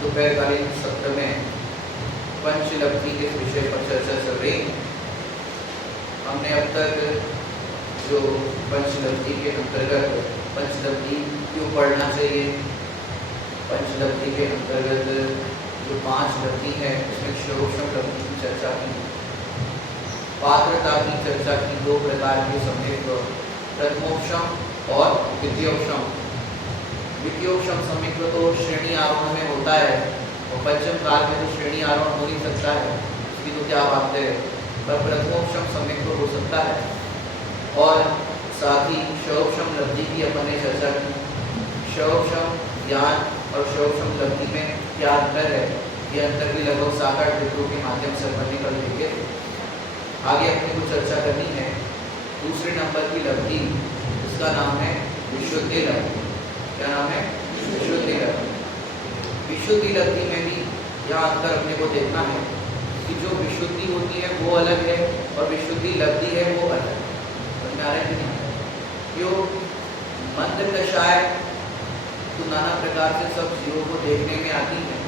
दोपहरकालीन सत्र में पंचलब्धि के विषय पर चर्चा चल रही। हमने अब तक जो पंचलब्धि के अंतर्गत पंचलब्धि क्यों पढ़ना चाहिए, पंचलब्धि के अंतर्गत जो 5 लब्धि है उसमें षोडशम लब्धि की चर्चा की, पात्रता की चर्चा की। 2 प्रकार के सम्यक, प्रथमोक्षम और द्वितीयोक्षम। द्वितीयोक्षम सम्यक तो श्रेणी आरोहण में होता है और पंचम काल में तो श्रेणी आरोहण हो नहीं सकता है, इसकी तो क्या बात है, पर प्रथमोक्षम सम्यक तो हो सकता है। और साथ ही षोडशम लब्धि की अपन ने चर्चा की। षोडशम ज्ञान और षोडशम लब्धि में क्या अंतर है, ये अंतर भी लगभग 7-8 विषयों के माध्यम से अपन ने कर लेंगे। आगे अपने को चर्चा करनी है दूसरे नंबर की लब्धि, इसका नाम है विशुद्धि लब्धि। क्या नाम है? विशुद्धि लब्धि। विशुद्धि लब्धि में भी यह अंतर अपने को देखना है कि जो विशुद्धि होती है वो अलग है और विशुद्धि लब्धि है वो अलग है। समझ में आ रहा है कि नहीं? क्यों? मंद कषाय तो नाना प्रकार से सब जीवों को देखने में आती है।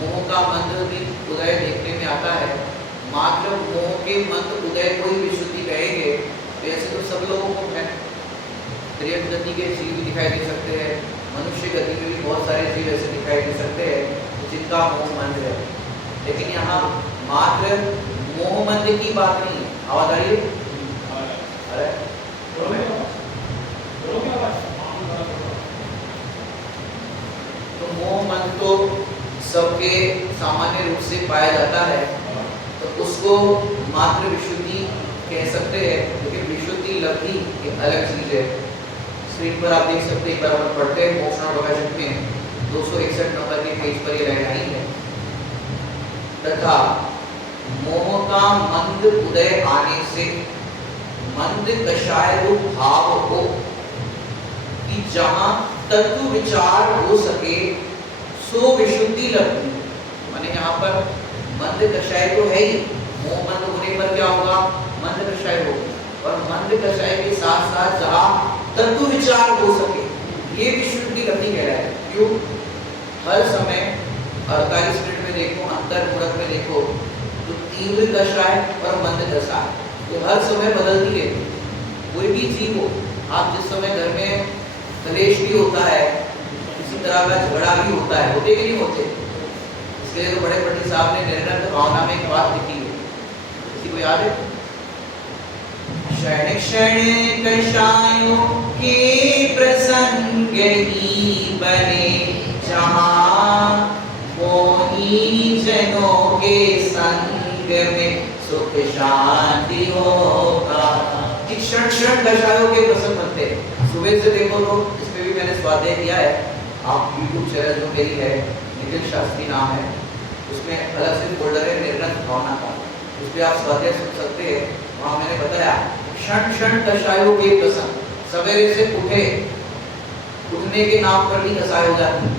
मोह का मंद भी उदय देखने में आता है। मात्र मोह के मंद उदय को ही विशुद्धि कहेंगे तो ऐसे तो सब लोगों को है। त्रियक गति के जीव भी दिखाई दे सकते हैं, मनुष्य गति में भी बहुत सारे जीव ऐसे दिखाई दे सकते हैं जिनका मोह मंद है। लेकिन यहाँ मात्र मोह मंद की बात नहीं है। आवाज आ रही है? अरे तो मोह मंद तो सबके सामान्य रूप से पाया जाता है, तो उसको मात्र विशुद्धि कह सकते हैं। लेकिन विशुद्धि लब्धि एक अलग चीज है। स्क्रीन पर आप देख सकते हैं, एक बार हम पढ़ते हैं मोक्षण प्रकाशक में 261 नंबर के पेज पर ये लाइन आई है। तथा मोह का मंद उदय आने से मंद कषाय रूप भाव हो कि जहां तत्व विचार हो सके सो विशुद्धि लब्धि। माने यहाँ पर मंद कषाय तो है ही, मोह मंद होने पर क्या होगा? मंद कषाय होगा। और मंद कषाय के साथ साथ जहाँ तत्व विचार हो सके, ये विशुद्धि लब्धि कह रहा है। क्यों? हर समय 48 मिनट में देखो, अंतर मुहूर्त में देखो, तो तीव्र कषाय और मंद कषाय तो हर समय बदलती है। कोई भी जीव हो, आप जिस समय घर में कलेश भी होता है, किसी तरह का झगड़ा भी होता है, होते कि नहीं होते? इसलिए तो बड़े पंडित साहब ने निरंतर भावना में एक बात लिखी है, किसी को याद है? क्षण क्षण कषायों के प्रसंग ही बने, जहाँ मोही जनों के संग में सुख शांति होगा। क्षण क्षण कषायों के प्रसंग बनते हैं। सुबह से देखो तो इसमें भी मैंने स्वाध्याय दिया है। आप YouTube चैनल जो मेरी है, निखिल शास्त्री नाम है, उसमें अलग से फोल्डर है निरंतर भावना का, उस पर आप स्वाध्याय सुन सकते हैं। वहाँ मैंने बताया क्षण क्षण कषायों के प्रसंग। सवेरे से उठने के नाम पर भी कषाय हो जाती है।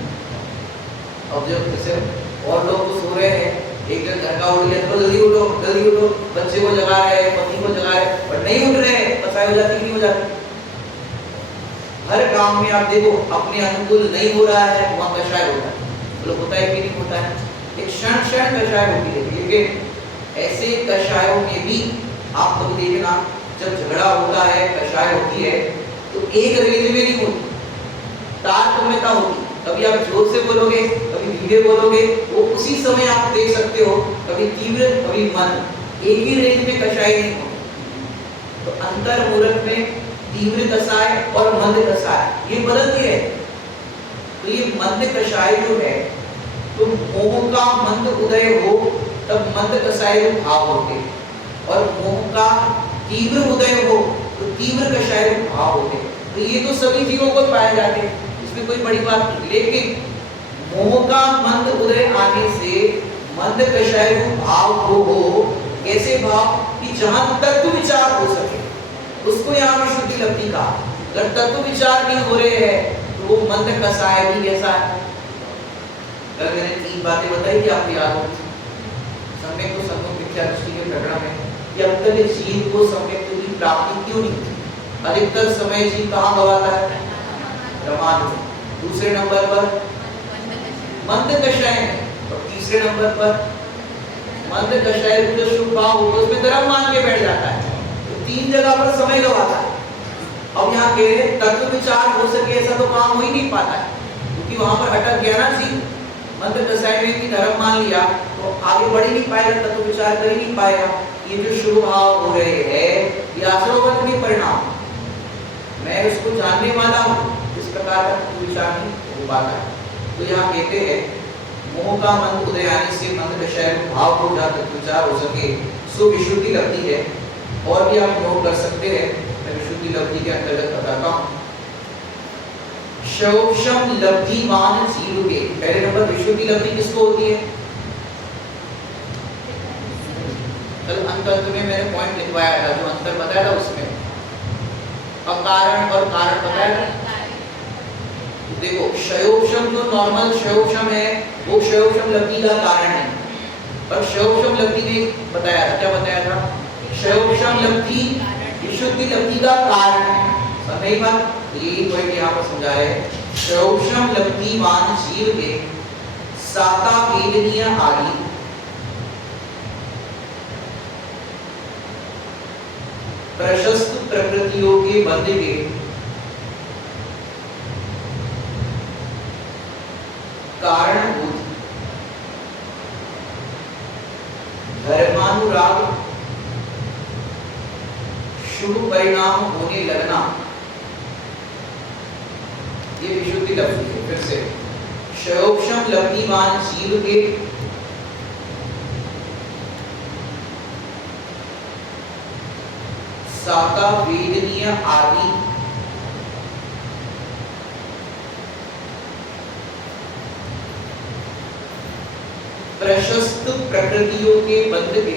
अब जब जैसे और लोग तो सो रहे हैं, एक दिन घर का उठ गया तो जल्दी उठो जल्दी उठो, बच्चे को जगा रहे हैं, पति को जगा रहे हैं, पर नहीं उठ रहे, कषाय हो जाती नहीं हो जाती? हर काम में आप देखो अपने अनुकूल नहीं हो रहा है, वहाँ कषाय होता है। तो होता है कि नहीं होता है? एक क्षण क्षण कषाय होती है। लेकिन ऐसे कषायों में भी आप कभी देखना, जब झगड़ा होता है, कषाय होती है, तो एक रेंज में नहीं होती, तारतम्यता होती। कभी आप जोर से बोलोगे, कभी धीरे बोलोगे, वो उसी समय आप देख सकते हो, कभी तीव्र कभी मंद, एक ही रेंज में कषाय नहीं होती। तो अंतर मुहूर्त में तीव्र कषाय और मंद कषाय ये बदलती है। तो ये मंद कषाय जो है, तो मोह का मंद उदय हो तब मंद कषाय रूप भाव होते, और मोह का तीव्र उदय हो तो तीव्र कषाय रूप भाव होते। तो ये तो सभी जीवों को पाए जाते हैं, इसमें कोई बड़ी बात नहीं। लेकिन मोह का मंद उदय आने से मंद कषाय रूप भाव हो, कैसे भाव कि जहां तत्व विचार हो सके, उसको यहाँ विशुद्धि लब्धि का। अगर तत्व विचार नहीं हो रहे हैं तो वो मंद कषाय भी कैसा है। अगर मैंने 3 बातें बताई थी, आपको याद होगी। सम्यक तो सम्यक मिथ्या दृष्टि के प्रकरण में कि अब तक जीव को सम्यक की प्राप्ति क्यों नहीं होती। अधिकतर समय जीव कहाँ गवाता है, प्रमाद में। दूसरे नंबर पर मंद कषाय में, और तीसरे नंबर पर मंद कषाय जो शुभ भाव होता है उसमें धर्म मान के बैठ जाता है, तो 3 जगह पर समय गवाता है। अब यहाँ कह रहे तत्व विचार हो सके ऐसा तो काम हो ही नहीं पाता है, क्योंकि वहां पर अटक गया ना जीव। मंद कषाय में भी धर्म मान लिया तो आगे बढ़ ही नहीं पाएगा, तत्व विचार कर ही नहीं पाएगा। ये जो शुभ भाव हो रहे हैं ये आश्रवबंध के परिणाम, मैं उसको जानने वाला हूँ, इस प्रकार का तत्व विचार नहीं हो पाता है। तो यहाँ कहते हैं मोह का मंद उदय आने से मंद कषाय भाव को जहाँ तक विचार हो सके सो विशुद्धि लब्धि है। और भी आप नोट कर सकते हैं, मैं विशुद्धि लब्धि के अंतर्गत बताता हूँ। शौक्षम लब्धिवान जीव के पहले नंबर विशुद्धि लब्धि किसको होती है। कल अंत में मैंने पॉइंट लिखवाया था, जो अंतर बताया था उसमें अकारण और कारण बताया था। देखो क्षयोक्षम जो नॉर्मल क्षयोक्षम है वो क्षयोक्षम लब्धि का कारण है, पर क्षयोक्षम लब्धि ने बताया था, क्या बताया था, क्षयोक्षम लब्धि विशुद्धि लब्धि का कारण है। सही बात, यही पॉइंट यहाँ पर समझा रहे हैं। क्षयोक्षम लब्धिवान जीव के साता वेदनीय आदि प्रशस्त प्रकृतियों के बंध के कारणभूत धर्मानुराग शुभ परिणाम होने लगना, ये विशुद्धि लब्धि है। फिर से क्षयोक्षम लब्धिवान जीव के साता वेदनीय आदि प्रशस्त प्रकृतियों के बंध के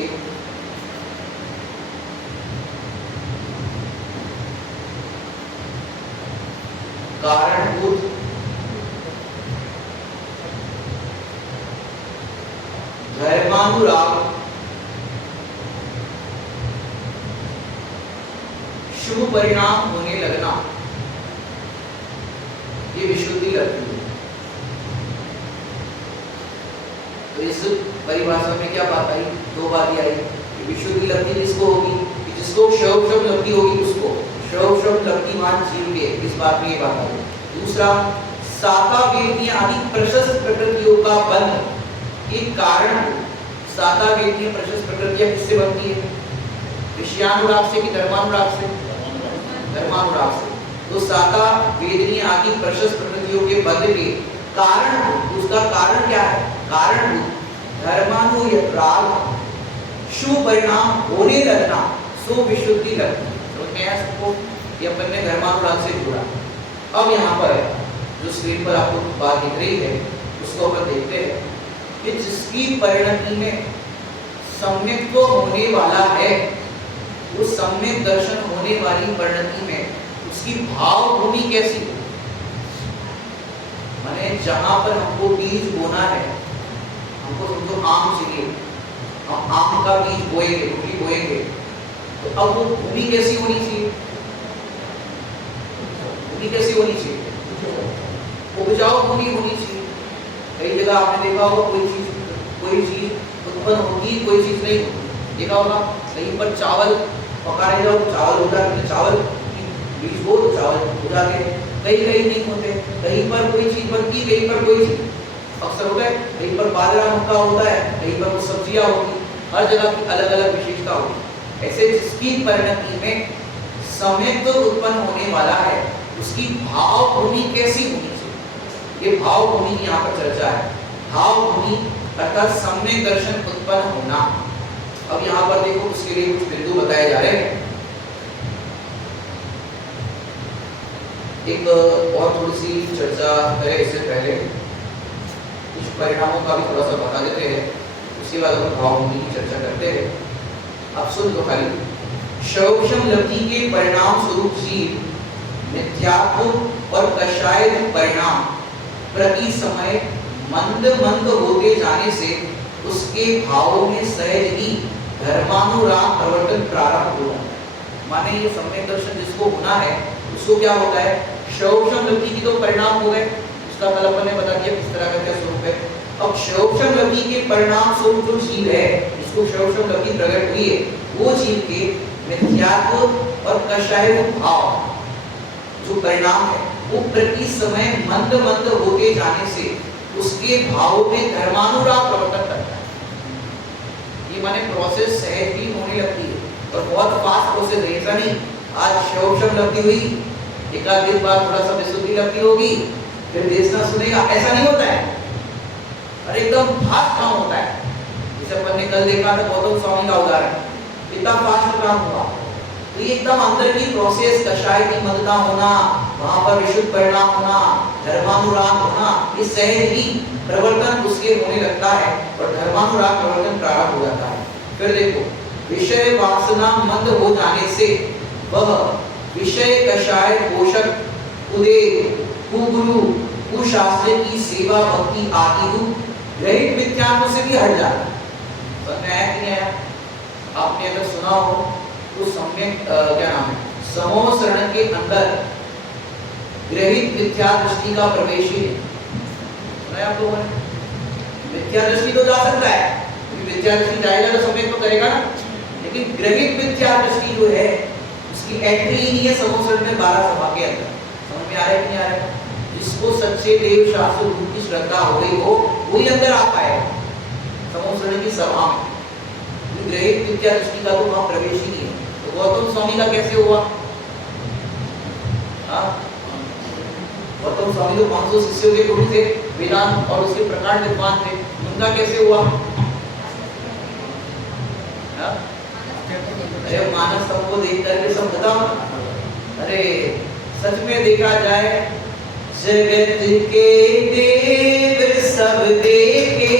कारणभूत धर्मानुराग शुभ परिणाम होने लगना, ये विशुद्धि लब्धि है। तो इस परिभाषा में क्या बात आई, 2 बातें आई कि विशुद्धि लब्धि जिसको होगी, कि जिसको क्षयोक्षम लब्धि होगी उसको क्षयोक्षम लब्धिवान जीव के, इस बात में ये बात आई। दूसरा साता वेदनीय आदि प्रशस्त प्रकृतियों का बंध, एक कारण साता वेदनीय प्रशस्त प्रकृतियां किससे बनती है, विषयानुराग से कि धर्मानुराग से, धर्मानुराग से। तो साता वेदनीय आदि प्रशस्त प्रकृतियों के बंध के कारण, उसका कारण क्या है, कारण धर्मानुराग शुभ परिणाम होने लगना, सो विशुद्धि लब्धि। तो इसको ये अपन ने धर्मानुराग से जोड़ा। अब यहाँ पर जो स्क्रीन पर आपको बात दिख रही है उसको अपन देखते हैं कि जिसकी परिणति में सम्यक होने वाला है, वो सम्यक दर्शन होने वाली परिणति में उसकी भाव भूमि कैसी हो, माने जहां पर हमको बीज बोना है, हमको समझो आम चाहिए, हम आम का बीज बोएंगे, रोटी बोएंगे, तो अब वो भूमि कैसी होनी चाहिए, भूमि कैसी होनी चाहिए, उपजाऊ भूमि होनी चाहिए। कई जगह आपने देखा होगा कोई चीज उत्पन्न होती है, कोई चीज नहीं होती, देखा होगा। कहीं पर चावल पकाने जाओ तो चावल होता है, चावल बीज बो तो चावल हो जाते हैं, कहीं नहीं होते, कहीं पर कोई चीज बनती है, कहीं पर कोई चीज अक्सर होता है, कहीं पर बाजरा मक्का होता है, कहीं पर वो सब्जियां होती, हर जगह की अलग अलग विशेषता होती। ऐसे जिसकी परिणति में सम्यक तो उत्पन्न होने वाला है, उसकी भाव भूमि कैसी होनी चाहिए, ये भाव भूमि की यहाँ पर चर्चा है भाव भूमि अर्थात सम्यक दर्शन उत्पन्न होना। अब यहाँ पर देखो उसके लिए कुछ बिंदु बताए जा रहे हैं। एक और थोड़ी सी चर्चा करें इससे पहले, कुछ परिणामों का भी थोड़ा सा बता देते हैं, उसके बाद हम भाव भूमि की चर्चा करते हैं। अब सुन लो खाली। शौक्षम लब्धि के परिणाम स्वरूप जीव मिथ्यात्व और कषाय परिणाम प्रति समय मंद मंद होते जाने से उसके भावों में सहज ही धर्मानुराग प्रवर्तन प्रारंभ होता है। माने ये सम्यक दर्शन जिसको होना है उसको क्या होता है, शौक्षम लब्धि की तो परिणाम हो गए, उसका कल अपन ने बता दिया किस तरह का क्या स्वरूप है। अब शौक्षम लब्धि के परिणाम स्वरूप जो जीव है, जिसको शौक्षम लब्धि प्रकट हुई है, वो जीव के मिथ्यात्व और कषाय भाव जो परिणाम है वो प्रति समय मंद मंद होते जाने से उसके भावों में धर्मानुराग प्रवर्तन करता है। ये माने प्रोसेस सहज ही होने लगती है और बहुत फास्ट प्रोसेस है। ऐसा नहीं आज शौक्षम लब्धि हुई, एक आध दिन बाद थोड़ा सा विशुद्धि लब्धि होगी, फिर देखना सुनेगा, ऐसा नहीं होता है। और एकदम फास्ट काम होता है। जैसे अपन ने कल देखा था गौतम स्वामी का उदाहरण, इतना फास्ट काम हुआ। तो ये एकदम अंदर की प्रोसेस, कषाय की मदता होना, वहां पर विशुद्ध परिणाम होना, धर्मानुराग होना, ये सहज ही प्रवर्तन उसके होने लगता है और धर्मानुराग प्रवर्तन प्रारंभ हो जाता है। फिर देखो, विषय वासना मंद हो जाने से वह विषय कषाय पोषक उदेय कुगुरु कुशास्त्र की सेवा भक्ति आदि रहित मिथ्यात्व से भी हट जाता है। समझ में आया कि नहीं आया? आपने अगर सुना हो तो सम्यक क्या नाम है, समोह शरण के अंदर ग्रहित मिथ्या दृष्टि का प्रवेश ही है। सुना है आप लोगों ने? मिथ्या दृष्टि तो जा सकता है, क्योंकि मिथ्या दृष्टि जाएगा तो सम्यक तो करेगा ना, लेकिन ग्रहित मिथ्या दृष्टि जो है उसकी एंट्री ही नहीं है समोह शरण में 12 सभा के अंदर। समझ में आ रहा है कि नहीं आ रहा है? जिसको सच्चे देव शास्त्र गुरु की श्रद्धा हो गई हो वही अंदर आ पाएगा समोह शरण की सभा में। ग्रहित मिथ्या दृष्टि का तो वहां प्रवेश ही नहीं है। तो गौतम स्वामी का कैसे हुआ? गौतम स्वामी तो 500 शिष्यों के गुरु थे, वेदांत और उसके प्रकार विद्वान थे, उनका कैसे हुआ? अरे मानस सबको देख करके सब बताओ। अरे सच में देखा जाए जगत के देव सब देखे,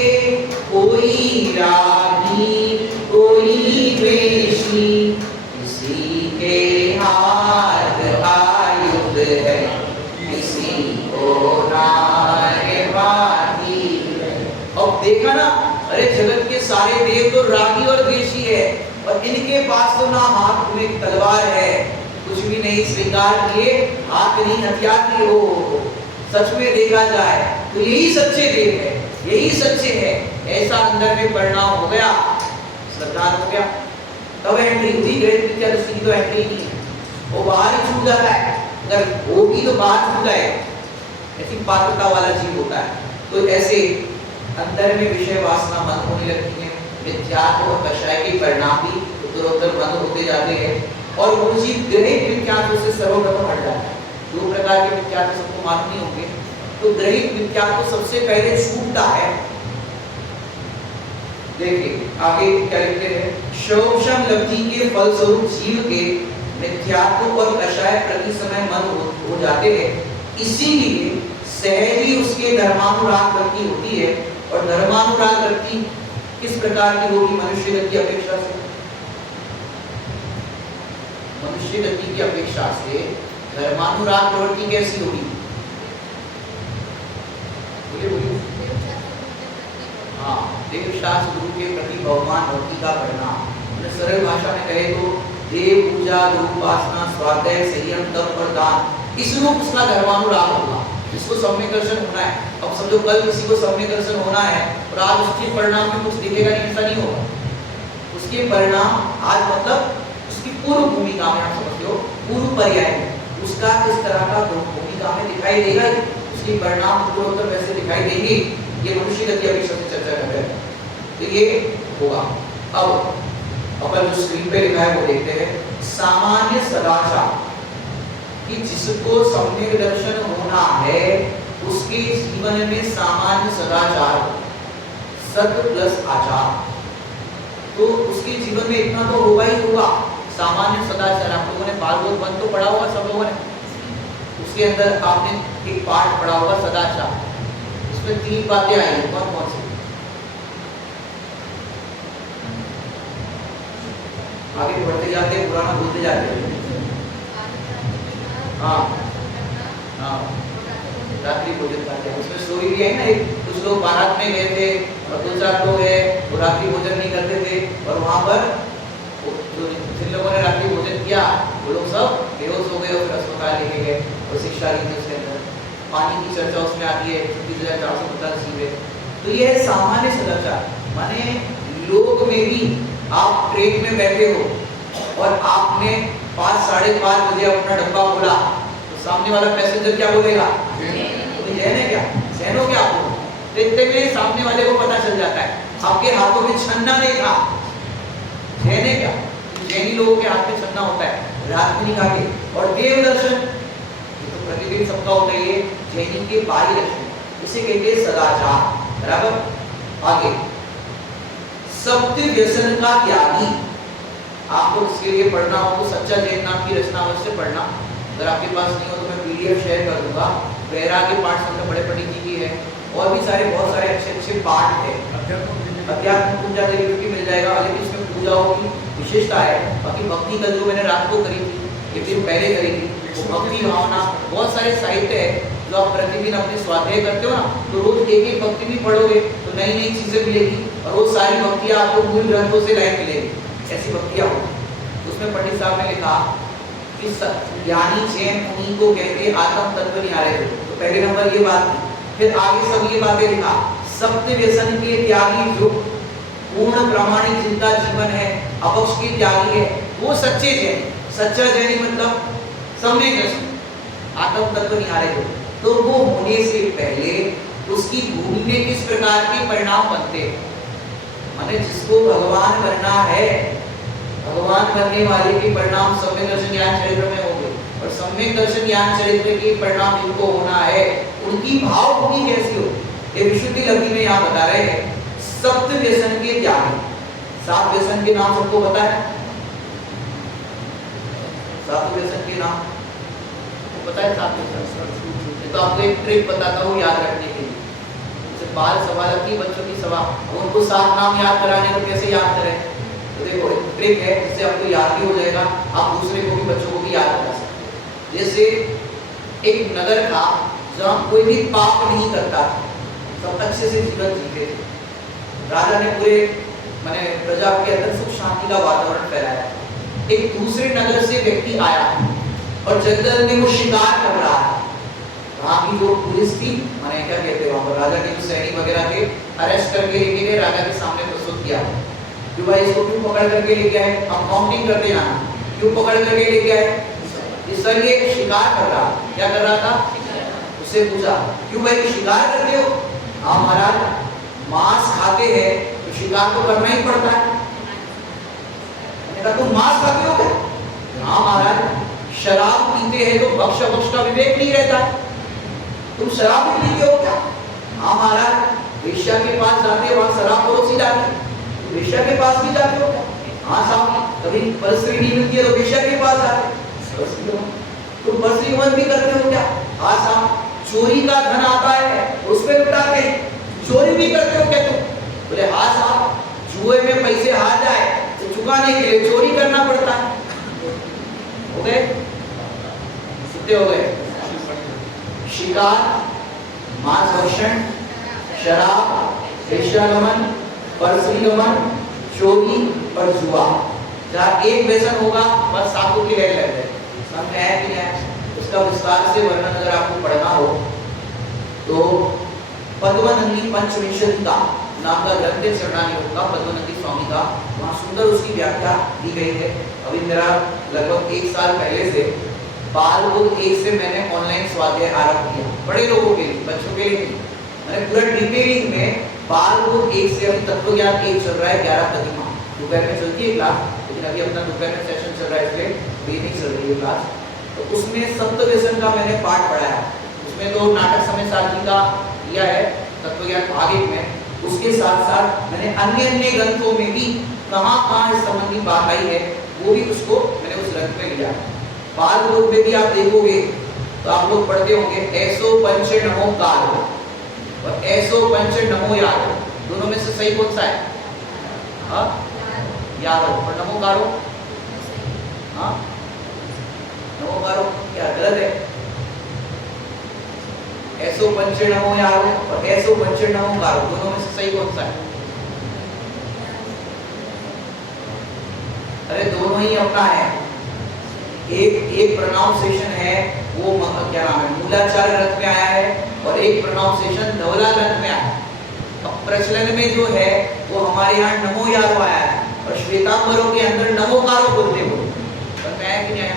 कोई रानी कोई द्वेषी, किसी के हाथ आयुध है, किसी को नारवादी। अब देखा ना, अरे जगत के सारे देव तो रागी और द्वेषी है और इनके पास तो ना हाथ में तलवार है, कुछ भी नहीं श्रृंगार किए, हाथ नहीं हथियार किए हो। सच में देखा जाए तो यही सच्चे देव है, यही सच्चे है, ऐसा अंदर में परिणाम हो गया, श्रद्धा हो गया, तब एंट्री हुई। ग्रहित मिथ्या दृष्टि की तो एंट्री नहीं है, वो बाहर ही छूट जाता है। अगर होगी तो बाहर छूट जाए, ऐसी पात्रता वाला जीव होता है। तो ऐसे अंदर में विषय वासना बंद होने लगती है, मिथ्यात्व और कषाय के परिणाम भी उत्तरोत्तर बंद होते जाते हैं और वो जीव ग्रहित मिथ्यात्व से सर्वप्रथम हट जाता है। दो प्रकार के मिथ्यात्व सबको मालूम नहीं होंगे। तो ग्रहित मिथ्यात्व सबसे पहले छूटता है। देखिए आगे क्या लिखते हैं, शौक्षम लब्धि के फलस्वरूप जीव के मिथ्यात्व और कषाय प्रति समय मन हो जाते हैं, इसीलिए सहज ही उसके धर्मानुराग वृत्ति होती है। और धर्मानुराग वृत्ति किस प्रकार की होगी मनुष्य गति की अपेक्षा से? मनुष्य गति की अपेक्षा से धर्मानुराग प्रवृत्ति कैसी होगी? बोलिए बोलिए। हाँ, देव शास्त्र गुरु के प्रति बहुमान भक्ति का परिणाम। सरल भाषा में कहे तो देव पूजा, उपासना, स्वाध्याय, संयम, तप और दान, इस रूप उसका धर्मानुराग होगा। इसको सम्यक दर्शन होना है। अब समझो कल किसी को सम्यक दर्शन होना है और आज उसके परिणाम में कुछ दिखेगा नहीं, ऐसा नहीं होगा। उसके परिणाम आज मतलब उसकी पूर्व भूमिका में, आप समझते हो, पूर्व पर्याय में उसका किस तरह का भूमिका में दिखाई देगा, उसके परिणाम उत्तरोत्तर वैसे दिखाई देंगे। ये मनुष्य गति अपेक्षा से चर्चा कर रहे हैं, तो ये होगा। अब अपन जो स्क्रीन पे लिखा है वो देखते हैं। सामान्य सदाचार कि जिसको सम्यक दर्शन होना है उसके जीवन में सामान्य सदाचार सत प्लस आचार, तो उसके जीवन में इतना तो होगा ही होगा। सामान्य सदाचार, आप लोगों ने बाल बोध बंद तो पढ़ा होगा सब लोगों ने, उसके अंदर आपने एक पाठ पढ़ा होगा सदाचार, उसमें 3 बातें आई, कौन कौन सी? आगे बढ़ते जाते हैं, पुराना भूलते जाते हैं। हाँ हाँ, रात्रि भोजन करते हैं, उसमें स्टोरी भी है ना, एक कुछ लोग बारात में गए थे और 2-4 लोग है वो रात्रि भोजन नहीं करते थे, और वहां पर जिन लोगों ने रात्रि भोजन किया वो लोग सब बेहोश हो गए और फिर अस्पताल लेके गए, और शिक्षा दी थी उसके अंदर। पानी की चर्चा उसमें आती है 36,450 जीवे। तो ये है सामान्य सदाचार, माने लोग में भी आप ट्रेन में बैठे हो और आपने 5-5:30 बजे अपना डब्बा खोला, तो सामने वाला पैसेंजर क्या बोलेगा? जैन है क्या? जैन हो क्या आप? देखते में सामने वाले को पता चल जाता है, आपके हाथों में छन्ना नहीं था, जैन है क्या? जैनी लोगों के हाथ में छन्ना होता है रात में निकाल के। और देव दर्शन, ये तो प्रतिदिन सबका होता है, ये जैनी के बाह्य लक्षण, इसे कहते हैं सदाचार। बराबर। आगे, सत्य व्यसन का त्यागी, आपको इसके लिए पढ़ना हो तो सच्चा जैन नाम की रचना अवश्य पढ़ना, अगर आपके पास नहीं हो तो मैं PDF शेयर कर दूंगा। वैराग्य पाठ संत बड़े पंडित जी की है, और भी सारे बहुत सारे अच्छे पाठ है। अध्यात्म पूजा देवी की मिल जाएगा, लेकिन इसमें पूजाओं की विशेषता है। बाकी भक्ति कल जो मैंने रात को करी थी, एक दिन पहले करी थी, वो भक्ति भावना, बहुत सारे साहित्य है जो आप प्रतिदिन अपने स्वाध्याय करते हो ना, तो रोज एक भक्ति भी पढ़ोगे तो नई नई चीजें मिलेगी, और वो सारी भक्तियां आपको मूल ग्रंथों से लाइन मिलेगी, ऐसी भक्तियां होगी। उसमें पंडित साहब ने लिखा कि ज्ञानी जैन उन्हीं को कहते आत्म तत्व निहारे। तो पहले नंबर ये बात थी, फिर आगे सब ये बातें लिखा, सत्य व्यसन के त्यागी जो पूर्ण प्रामाणिक जिनका जीवन है, अपक्ष के त्यागी है, वो सच्चे जैन। सच्चा जैनी मतलब सम्यक दर्शन, आत्म तत्व निहारे। तो वो होने से पहले उसकी भूमि में किस प्रकार के परिणाम बनते हैं, माने जिसको भगवान बनना है, भगवान बनने वाले के परिणाम सम्यक दर्शन ज्ञान चरित्र में होंगे, और सम्यक दर्शन ज्ञान चरित्र के परिणाम जिनको होना है उनकी भाव भूमि कैसी हो, ये विशुद्धि लघु में यहाँ बता रहे हैं। सत्य व्यसन के त्यागी, 7 व्यसन के नाम सबको पता है? 7 व्यसन के नाम पता है? 7 व्यसन, तो आपको एक ट्रिक बताता हूँ याद रखने के लिए। जैसे बाल सभा लगती है, बच्चों की सभा, उनको 7 नाम याद कराने को कैसे याद करें? तो देखो एक ट्रिक है, जिससे आपको याद भी हो जाएगा, आप दूसरे को भी, बच्चों को भी याद करा सकते हैं। जैसे एक नगर था जहाँ कोई भी पाप नहीं करता, सब अच्छे से जीवन जीते थे। राजा ने पूरे माने प्रजा के अंदर सुख शांति का वातावरण फैलाया। एक दूसरे नगर से व्यक्ति आया और जंगल में वो शिकार कर रहा है। वहाँ की जो पुलिस थी, माने क्या कहते हैं वहाँ पर, राजा के जो सैनिक वगैरह के अरेस्ट करके लेके गए, राजा के सामने प्रस्तुत किया कि भाई इसको क्यों पकड़ करके लेके आए, हम काउंटिंग करते हैं, क्यों पकड़ करके लेके आए? सर ये शिकार कर रहा, क्या कर रहा था? उससे पूछा क्यों भाई शिकार करते हो? हाँ महाराज, मांस खाते हैं तो शिकार तो करना ही पड़ता है। तुम मांस खाते हो क्या? हाँ महाराज, शराब पीते हैं तो भक्ष भक्ष का विवेक नहीं रहता है। तुम शराब भी पीते हो क्या? हाँ महाराज, वेश्या के पास जाते वहां शराब परोसी जाती, वेश्या के पास भी जाते हो क्या? हाँ साहब, कभी परिस्थिति नहीं मिलती है तो वेश्या के पास जाते। तुम बसरी मन भी करते हो क्या? हाँ साहब, चोरी का धन आता है उस पे लुटाते हैं, चोरी भी करते हो क्या तुम? बोले हाँ साहब, जुए में पैसे हार जाए तो चुकाने के लिए चोरी करना पड़ता है। हो गए? कितने हो गए? शिकार, मांस भक्षण, शराब, वेश्यागमन, परस्त्रीगमन, चोरी और जुआ। जहाँ एक व्यसन होगा बस सातों की रेल लग जाए। समझ है कि नहीं? उसका विस्तार से वर्णन अगर आपको पढ़ना हो तो पद्मनंदी पंचविंशति का नाम का ग्रंथ है, शरणानी का पद्मनंदी स्वामी का, वहाँ सुंदर उसकी व्याख्या दी गई है। अभी मेरा लगभग 1 साल पहले से बाल बोध 1 से मैंने ऑनलाइन स्वाध्याय आरंभ किया, बड़े लोगों के लिए, बच्चों के लिए नहीं। मैंने पूरा डिटेलिंग में बाल बोध 1 से अभी तत्व ज्ञान 1 चल रहा है, 11 प्रतिमा दोपहर में चलती है क्लास, लेकिन अभी अपना दोपहर में सेशन चल रहा है इसलिए अभी नहीं चल रही है क्लास। तो उसमें सत्य व्यसन का मैंने पाठ पढ़ाया। उसमें तो नाटक समय सारणी का लिया है तत्व ज्ञान भाग 1 में, उसके साथ साथ मैंने अन्य अन्य ग्रंथों में भी कहाँ कहाँ इस संबंधी बात आई है वो भी उसको मैंने उस ग्रंथ में लिया। बाल लोक में भी आप देखोगे तो आप लोग पढ़ते होंगे ऐसो पंच नमो काल और ऐसो पंच नमो याद, दोनों में से सही कौन सा है? हाँ याद हो। और नमो कारो, हाँ नमो कारो क्या गलत है? ऐसो पंच नमो याद और ऐसो पंच नमो कारो, दोनों में से सही कौन सा है? अरे दोनों ही अपना है। एक प्रोनाउंसिएशन है वो क्या नाम है मूलाचार ग्रंथ में आया है और एक प्रोनाउंसिएशन धवला ग्रंथ में आया है। अब प्रचलन में जो है वो हमारे यहाँ नमो यारो आया है और श्वेतांबरों के अंदर नमोकारो बोलते हो। समझ में आया कि नहीं आया?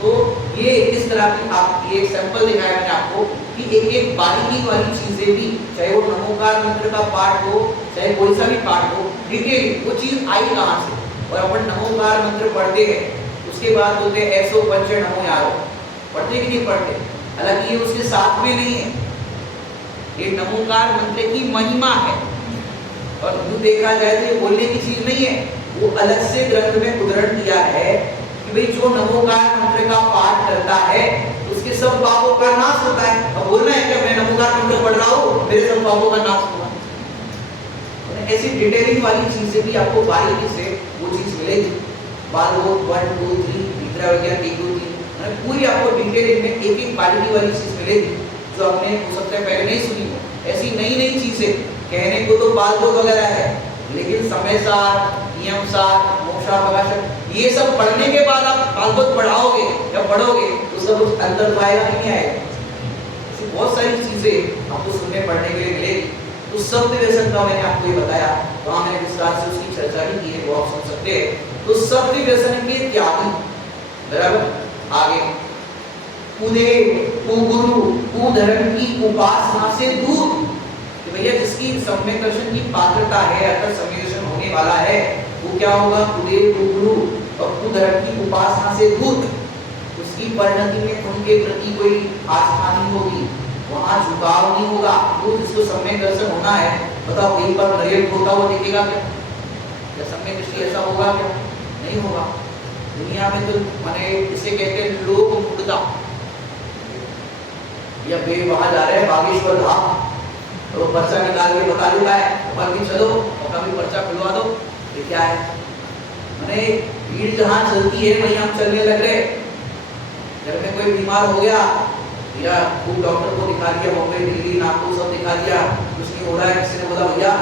तो ये इस तरह की आप ये सैंपल दिखाया मैंने आपको कि एक एक बारीकी वाली चीजें भी, चाहे वो नमोकार मंत्र का पाठ हो चाहे कोई सा भी पाठ हो, डिटेल वो चीज आई कहाँ से। और अपन नमोकार मंत्र पढ़ते हैं उसके बाद बोलते हैं ऐसो पंच नमो यारो, पढ़ते कि नहीं पढ़ते? हालांकि ये उसके साथ में नहीं है, ये नमोकार मंत्र की महिमा है और जो देखा जाए तो ये बोलने की चीज नहीं है, वो अलग से ग्रंथ में उदाहरण दिया है कि भाई जो नमोकार मंत्र का पाठ करता है उसके सब पापों का नाश होता है। अब बोलना है कि मैं नमोकार मंत्र पढ़ रहा हूँ मेरे सब पापों का नाश होगा। ऐसी डिटेलिंग वाली चीजें भी आपको बारीकी से वो चीज मिलेगी। बालवोक 1 2 3 विग्रह वगैरह 1 2 3 पूरी आपको डिटेलिंग में एक एक बारीकी वाली चीज मिलेगी जो आपने हो सकता है पहले नहीं सुनी हो। ऐसी नई नई चीजें कहने को तो बालवोक वगैरह है, लेकिन समय सार, नियम सार, मोक्षा प्रकाशक ये सब पढ़ने के बाद आप बालवोक पढ़ाओगे या पढ़ोगे तो सब कुछ अंदर तो आएगा नहीं आएगा। ऐसी बहुत सारी चीजें आपको सुनने पढ़ने के लिए मिलेगी। तो शब्द व्यसन का मैंने आपको ये बताया, वहां मैंने विस्तार से उसकी चर्चा भी की है, वो आप सुन सकते हैं। तो शब्द व्यसन के त्यागी, बराबर आगे कुदे कुगुरु कुधर्म की उपासना से दूर, कि भैया जिसकी सम्यक दर्शन की पात्रता है अर्थात सम्यक दर्शन होने वाला है वो क्या होगा? कुदे कुगुरु और कुधर्म की उपासना से दूर, उसकी परिणति में उनके प्रति कोई आस्था नहीं होगी, वहां झुकाव नहीं होगा। वो जिसको सम्यक दर्शन होना है, बताओ कहीं पर नरियल होता हुआ दिखेगा क्या? या सम्यक दृष्टि ऐसा होगा क्या? नहीं होगा। दुनिया में तो माने इसे कहते हैं लोक मूढ़ता, या बे वहां जा रहे हैं बागेश्वर धाम तो पर्चा निकाल के बता देता है और भी चलो और कभी पर्चा खुलवा दो, ये क्या है? माने भीड़ जहाँ चलती है वहीं हम चलने लग रहे। घर में कोई बीमार हो गया या खूब डॉक्टर को दिखा दिया, बॉम्बे दिल्ली नागपुर सब दिखा दिया, कुछ नहीं हो रहा है, किसी ने बोला भैया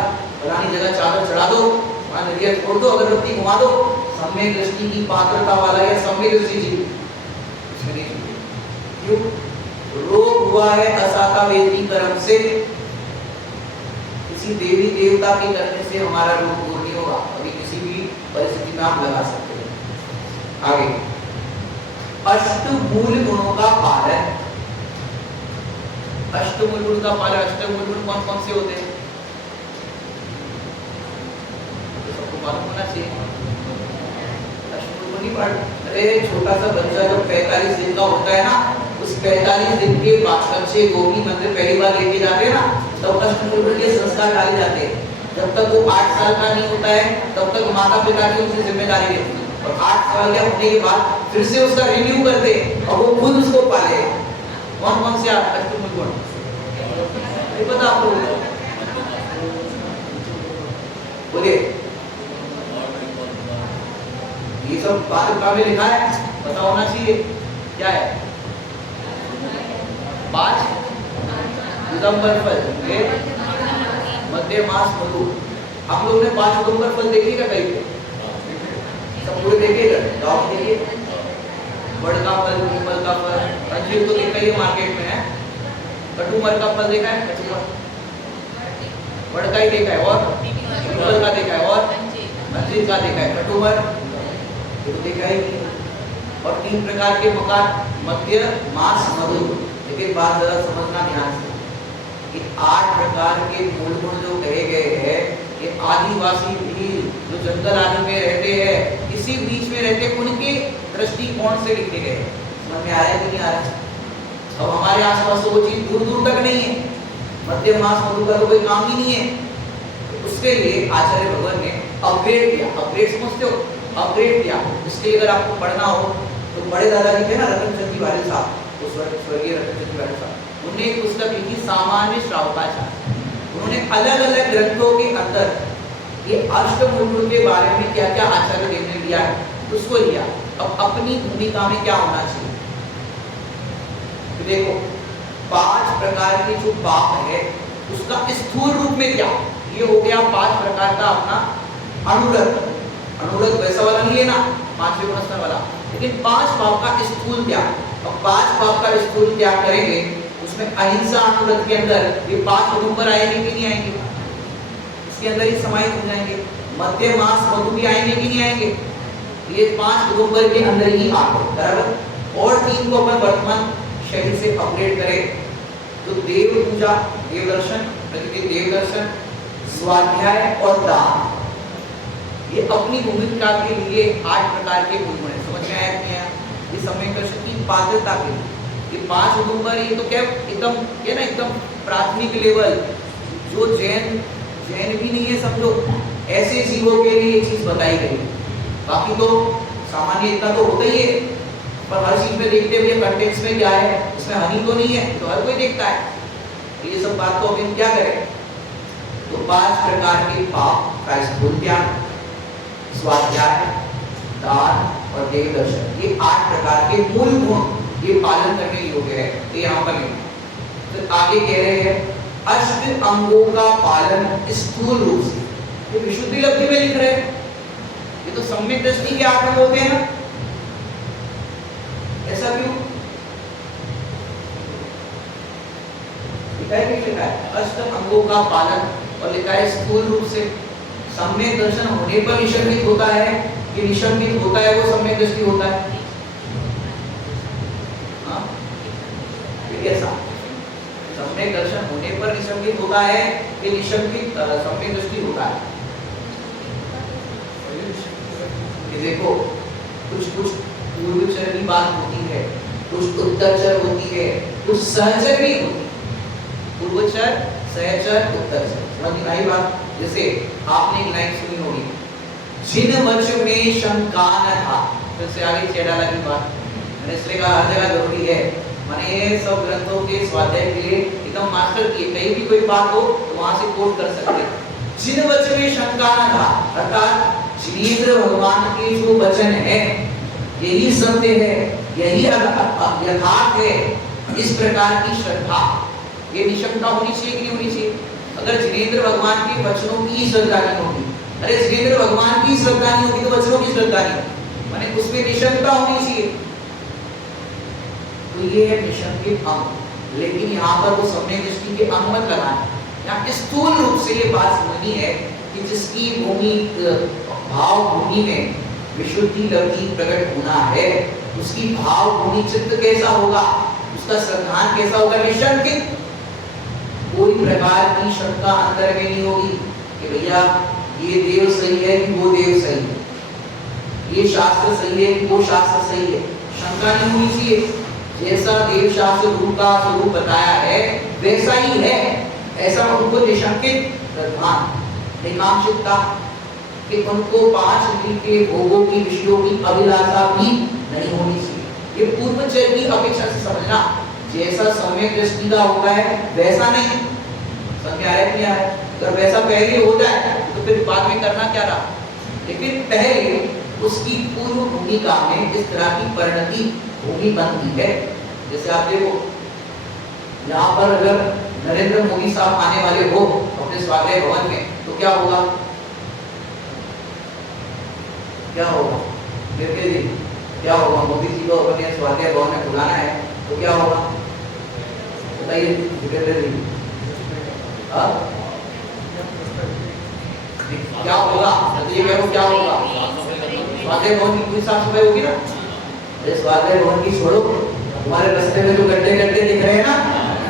फलानी जगह चादर चढ़ा दो, वहाँ नरियल छोड़ दो, अगरबत्ती घुमा दो, सम्यक दृष्टि की पात्रता वाला या सम्यक दृष्टि जी इसमें नहीं जुड़े। क्यों? रोग हुआ है असाका वेदी कर्म से, किसी देवी देवता के करने से हमारा रोग दूर नहीं होगा, अभी किसी भी परिस्थिति में आप लगा सकते हैं। आगे अष्टमूल गुणों का पालन, अष्टमूल गुण का पालन, अष्टमूल गुण कौन कौन से होते हैं? तो सबको मालूम होना चाहिए। अष्टमूल गुण नहीं पढ़, अरे छोटा सा बच्चा जब 45 दिन का होता है ना, उस 45 दिन के बाद बच्चे गोपी मंदिर पहली बार लेके जाते हैं ना, तब अष्टमूल गुण के संस्कार डाले जाते हैं। जब तक वो 8 साल का नहीं होता है तब तक माता पिता की उसकी जिम्मेदारी रहती है, और 8 साल के होने के बाद फिर से उसका रिन्यू करते हैं और वो खुद उसको पाले। कौन कौन से अष्टमूल गुण नहीं पता आपको? बोलिए। ये सब बात में लिखा है, पता होना चाहिए। क्या है? 5 उदंबर फल, मध्य मास मधु। हम लोग ने 5 उदंबर फल देखेगा कहीं पे? सब पूरे देखेगा? गाँव देखिए, बड़ का फल, पीपल का फल, अंजीर तो देखा ही है मार्केट में है, कटुमर का फल देखा है? कटुमर बड़ का ही देखा है, और पीपल का देखा है, और अंजीर का देखा है, कटुमर ये तो देखा ही नहीं। और 3 प्रकार के मकान, मध्य मास मधु। लेकिन बात जरा समझना ध्यान से, कि 8 प्रकार के मूल गुण जो कहे गए हैं, ये आदिवासी भी जो जंगल आदि में रहते हैं, इसी बीच में रहते, उनके दृष्टिकोण से लिखे गए। समझ में आया कि नहीं आ रहा? अब हमारे आसपास तो वो चीज दूर दूर तक नहीं है, मध्य मास मधु का तो कोई काम ही नहीं है। उसके लिए आचार्य भगवान ने अपग्रेड किया। अपग्रेड समझते हो? अपग्रेड किया। इसके लिए अगर आपको पढ़ना हो तो बड़े दादाजी थे ना रतनचंद जी वाले साहब, तो स्वर्गीय रतनचंद जी वाले साहब, उन्होंने एक पुस्तक लिखी सामान्य श्रावकाचार। उन्होंने अलग अलग ग्रंथों के अंदर ये अष्टमूल के बारे में क्या क्या आचार्य देव ने लिया है उसको लिया। अब अपनी भूमिका में क्या होना चाहिए, तो देखो 5 प्रकार के जो पाप है उसका स्थूल रूप में क्या, ये हो गया 5 प्रकार का अपना अनुरत। अनुरत वैसा वाला नहीं लेना 5वें गुणस्तर वाला, लेकिन 5 पाप का स्थूल त्याग। अब 5 पाप का स्थूल त्याग करेंगे उसमें अहिंसा अनुरत के अंदर ये 5 उदुम्बर आएंगे कि नहीं आएंगे, इसके अंदर ही समाहित हो जाएंगे। मध्य मास मधु भी आएंगे कि नहीं आएंगे, ये 5 उदुम्बर के अंदर ही आते, बराबर। और 3 को अपन वर्तमान शैली से अपग्रेड करें तो देव पूजा, देव दर्शन, प्रतिदिन देव दर्शन, स्वाध्याय और दान, ये अपनी भूमिका के लिए 8 प्रकार के गुण हैं। समझ में आया कि नहीं आया? ये सम्यक दर्शन की पात्रता के लिए ये 5 उदुम्बर, ये तो क्या एकदम ये ना एकदम प्राथमिक लेवल, जो जैन भी नहीं है समझो, ऐसे जीवों के लिए ये चीज बताई गई। बाकी तो सामान्य इतना तो होता ही है, पर हर चीज में देखते हुए कंटेक्स्ट में क्या है, इसमें हानि तो नहीं है, तो हर कोई देखता है। तो ये सब बात तो अभी क्या करें, तो 5 प्रकार के पाप का स्थूल त्याग, स्वाध्याय, दान और देव दर्शन, ये 8 प्रकार के मूल गुण ये पालन करने योग्य है। तो यहाँ पर तो आगे कह रहे हैं अष्ट अंगों का पालन स्थूल रूप से, ये विशुद्धि लब्धि में लिख रहे हैं। ये तो सम्यक दृष्टि के 8 अंग होते हैं ना, ऐसा क्यों लिखा है? अष्ट अंगों का पालन और लिखा है स्थूल रूप से। सम्यक दर्शन होने पर निशंकित होता है कि निशंकित होता है वो सम्यक दृष्टि होता है? ऐसा सम्यक दर्शन होने पर निशंकित होता है कि निशंकित सम्यक दृष्टि होता है? ये देखो कुछ पूर्वचर की बात होती है, कुछ उत्तरचर होती है, कुछ सहचर भी होती है। पूर्वचर, सहचर, उत्तरचर, समझ में आई बात? जैसे आपने एक लाइन सुनी होगी, जिन वच में शंका न था, फिर से आगे चेडाला की बात, मैंने इसलिए कहा हर जगह जरूरी है। मैंने ये सब ग्रंथों के स्वाध्याय के लिए एकदम मास्टर किए, कहीं भी कोई बात हो तो वहां से कोट कर सकते हैं। जिन वच में शंका न था, अर्थात जिनेंद्र भगवान के जो वचन है यही सत्य है, यही यथार्थ है, इस प्रकार की श्रद्धा, ये निशंका होनी चाहिए कि नहीं होनी चाहिए? अगर जिनेंद्र भगवान के वचनों की श्रद्धा नहीं होगी, अरे जिनेंद्र भगवान की श्रद्धा नहीं होगी तो वचनों की श्रद्धा नहीं होगी, माने उसमें निशंका होनी चाहिए। तो ये है निशंकित अंग। लेकिन यहाँ पर वो सम्यक दृष्टि के अंग मत लगाना, यहाँ स्थूल रूप से ये बात समझनी है कि जिसकी भूमि भाव भूमि में विशुद्धि लब्धि प्रकट होना है, उसकी भाव भूमि चित्त कैसा होगा, उसका श्रद्धान कैसा होगा? निशंकित, कोई प्रकार की शंका अंदर में नहीं होगी कि भैया ये देव सही है कि वो देव सही है, ये शास्त्र सही है कि वो शास्त्र सही है, शंका नहीं होनी चाहिए। जैसा देव शास्त्र गुरु का स्वरूप बताया है वैसा ही है, ऐसा उनको निशंकित श्रद्धान, निकांक्षितता कि उनको 5 इंद्रिय के भोगों की विषयों की अभिलाषा भी नहीं होनी चाहिए। ये पूर्वचर की अपेक्षा से समझना, जैसा सम्यक दृष्टि का होता है वैसा नहीं। समझ आ रहा है कि नहीं आ रहा है? अगर वैसा पहले हो जाए तो फिर बाद में करना क्या रहा, लेकिन पहले उसकी पूर्व भूमिका में इस तरह की परिणति भूमि बनती है। जैसे आप देखो यहाँ पर अगर नरेंद्र मोदी साहब आने वाले हो अपने स्वाध्याय भवन में तो क्या होगा? क्या होगा? क्या होगा? मोदी जी को अपने स्वाध्याय भवन में बुलाना है तो क्या होगा बताइए? क्या होगा? क्या होगा? स्वाध्याय भवन की पूरी साफ सफाई होगी ना? स्वाध्याय भवन की छोड़ो, हमारे रास्ते में जो गड्ढे दिख रहे हैं ना,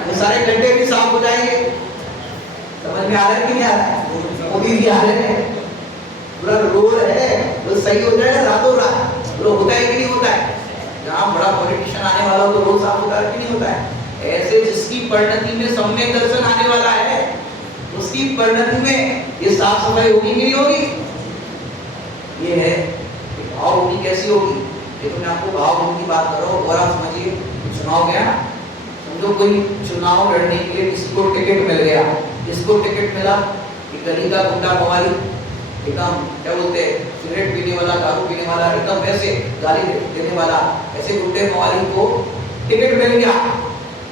वो सारे गड्ढे भी साफ हो जाएंगे। समझ में आ रहा है कि नहीं आ रहा है? मोदी जी आ रहे हैं, पूरा रोड है वो सही हो जाएगा रातों रात। वो होता है कि नहीं होता है? जहाँ बड़ा पॉलिटिशियन आने वाला हो तो रोड साफ होता है कि नहीं होता है? ऐसे जिसकी परिणति में सम्यक दर्शन आने वाला है उसकी परिणति में ये साफ सफाई होगी कि नहीं होगी? ये है भाव होगी कैसी होगी। ये तो मैं आपको भाव होगी की बात कर रहा हूँ। और आप समझिए चुनाव गया ना, समझो कोई चुनाव लड़ने के लिए किसी को टिकट मिल गया, जिसको टिकट मिला कि गली का गुंडा मवाली एकदम क्या बोलते हैं सिगरेट पीने वाला, दारू पीने वाला, एकदम वैसे गाली देने वाला, ऐसे गुंडे मवाली को टिकट मिल गया।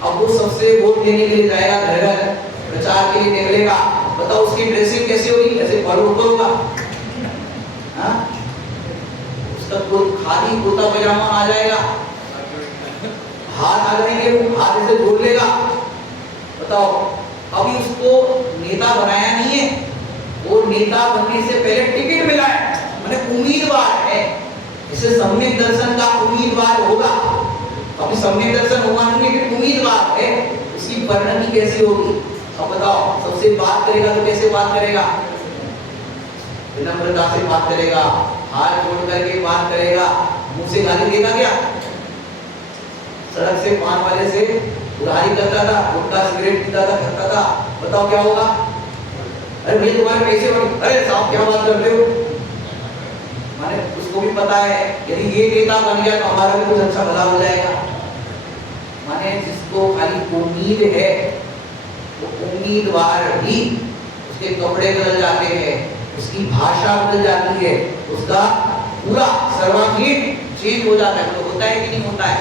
अब वो सबसे वोट लेने के लिए जाएगा, घर घर प्रचार के लिए निकलेगा। बताओ उसकी ड्रेसिंग कैसी होगी? ऐसे फॉलो होगा हाँ? उसका खाली कुर्ता पजामा आ जाएगा, हाथ आ जाएंगे, वो हाथ से जोड़ लेगा। बताओ अभी उसको नेता बनाया नहीं है, वो नेता बनने से पहले टिकट मिला है, माने उम्मीदवार है। इसे सम्यक दर्शन का उम्मीदवार होगा। अभी सम्यक दर्शन होगा नहीं लेकिन उम्मीदवार है, उसकी परिणति कैसी होगी? अब बताओ सबसे बात करेगा तो कैसे बात करेगा? विनम्रता से बात करेगा, हाथ जोड़ करके बात करेगा, मुंह से गाली देगा क्या? सड़क से पान वाले से उधारी करता था, गुटखा सिगरेट पीता था, करता था, बताओ क्या होगा? अरे भैया तुम्हारे पैसे बने, अरे साहब क्या बात करते हो? माने उसको भी पता है यदि ये नेता बन गया तो हमारा भी कुछ अच्छा भला हो जाएगा। माने जिसको खाली उम्मीद है वो उम्मीदवार भी उसके कपड़े बदल जाते हैं, उसकी भाषा बदल जाती है, उसका पूरा सर्वांगीण चेंज हो जाता है। तो होता है कि नहीं होता है?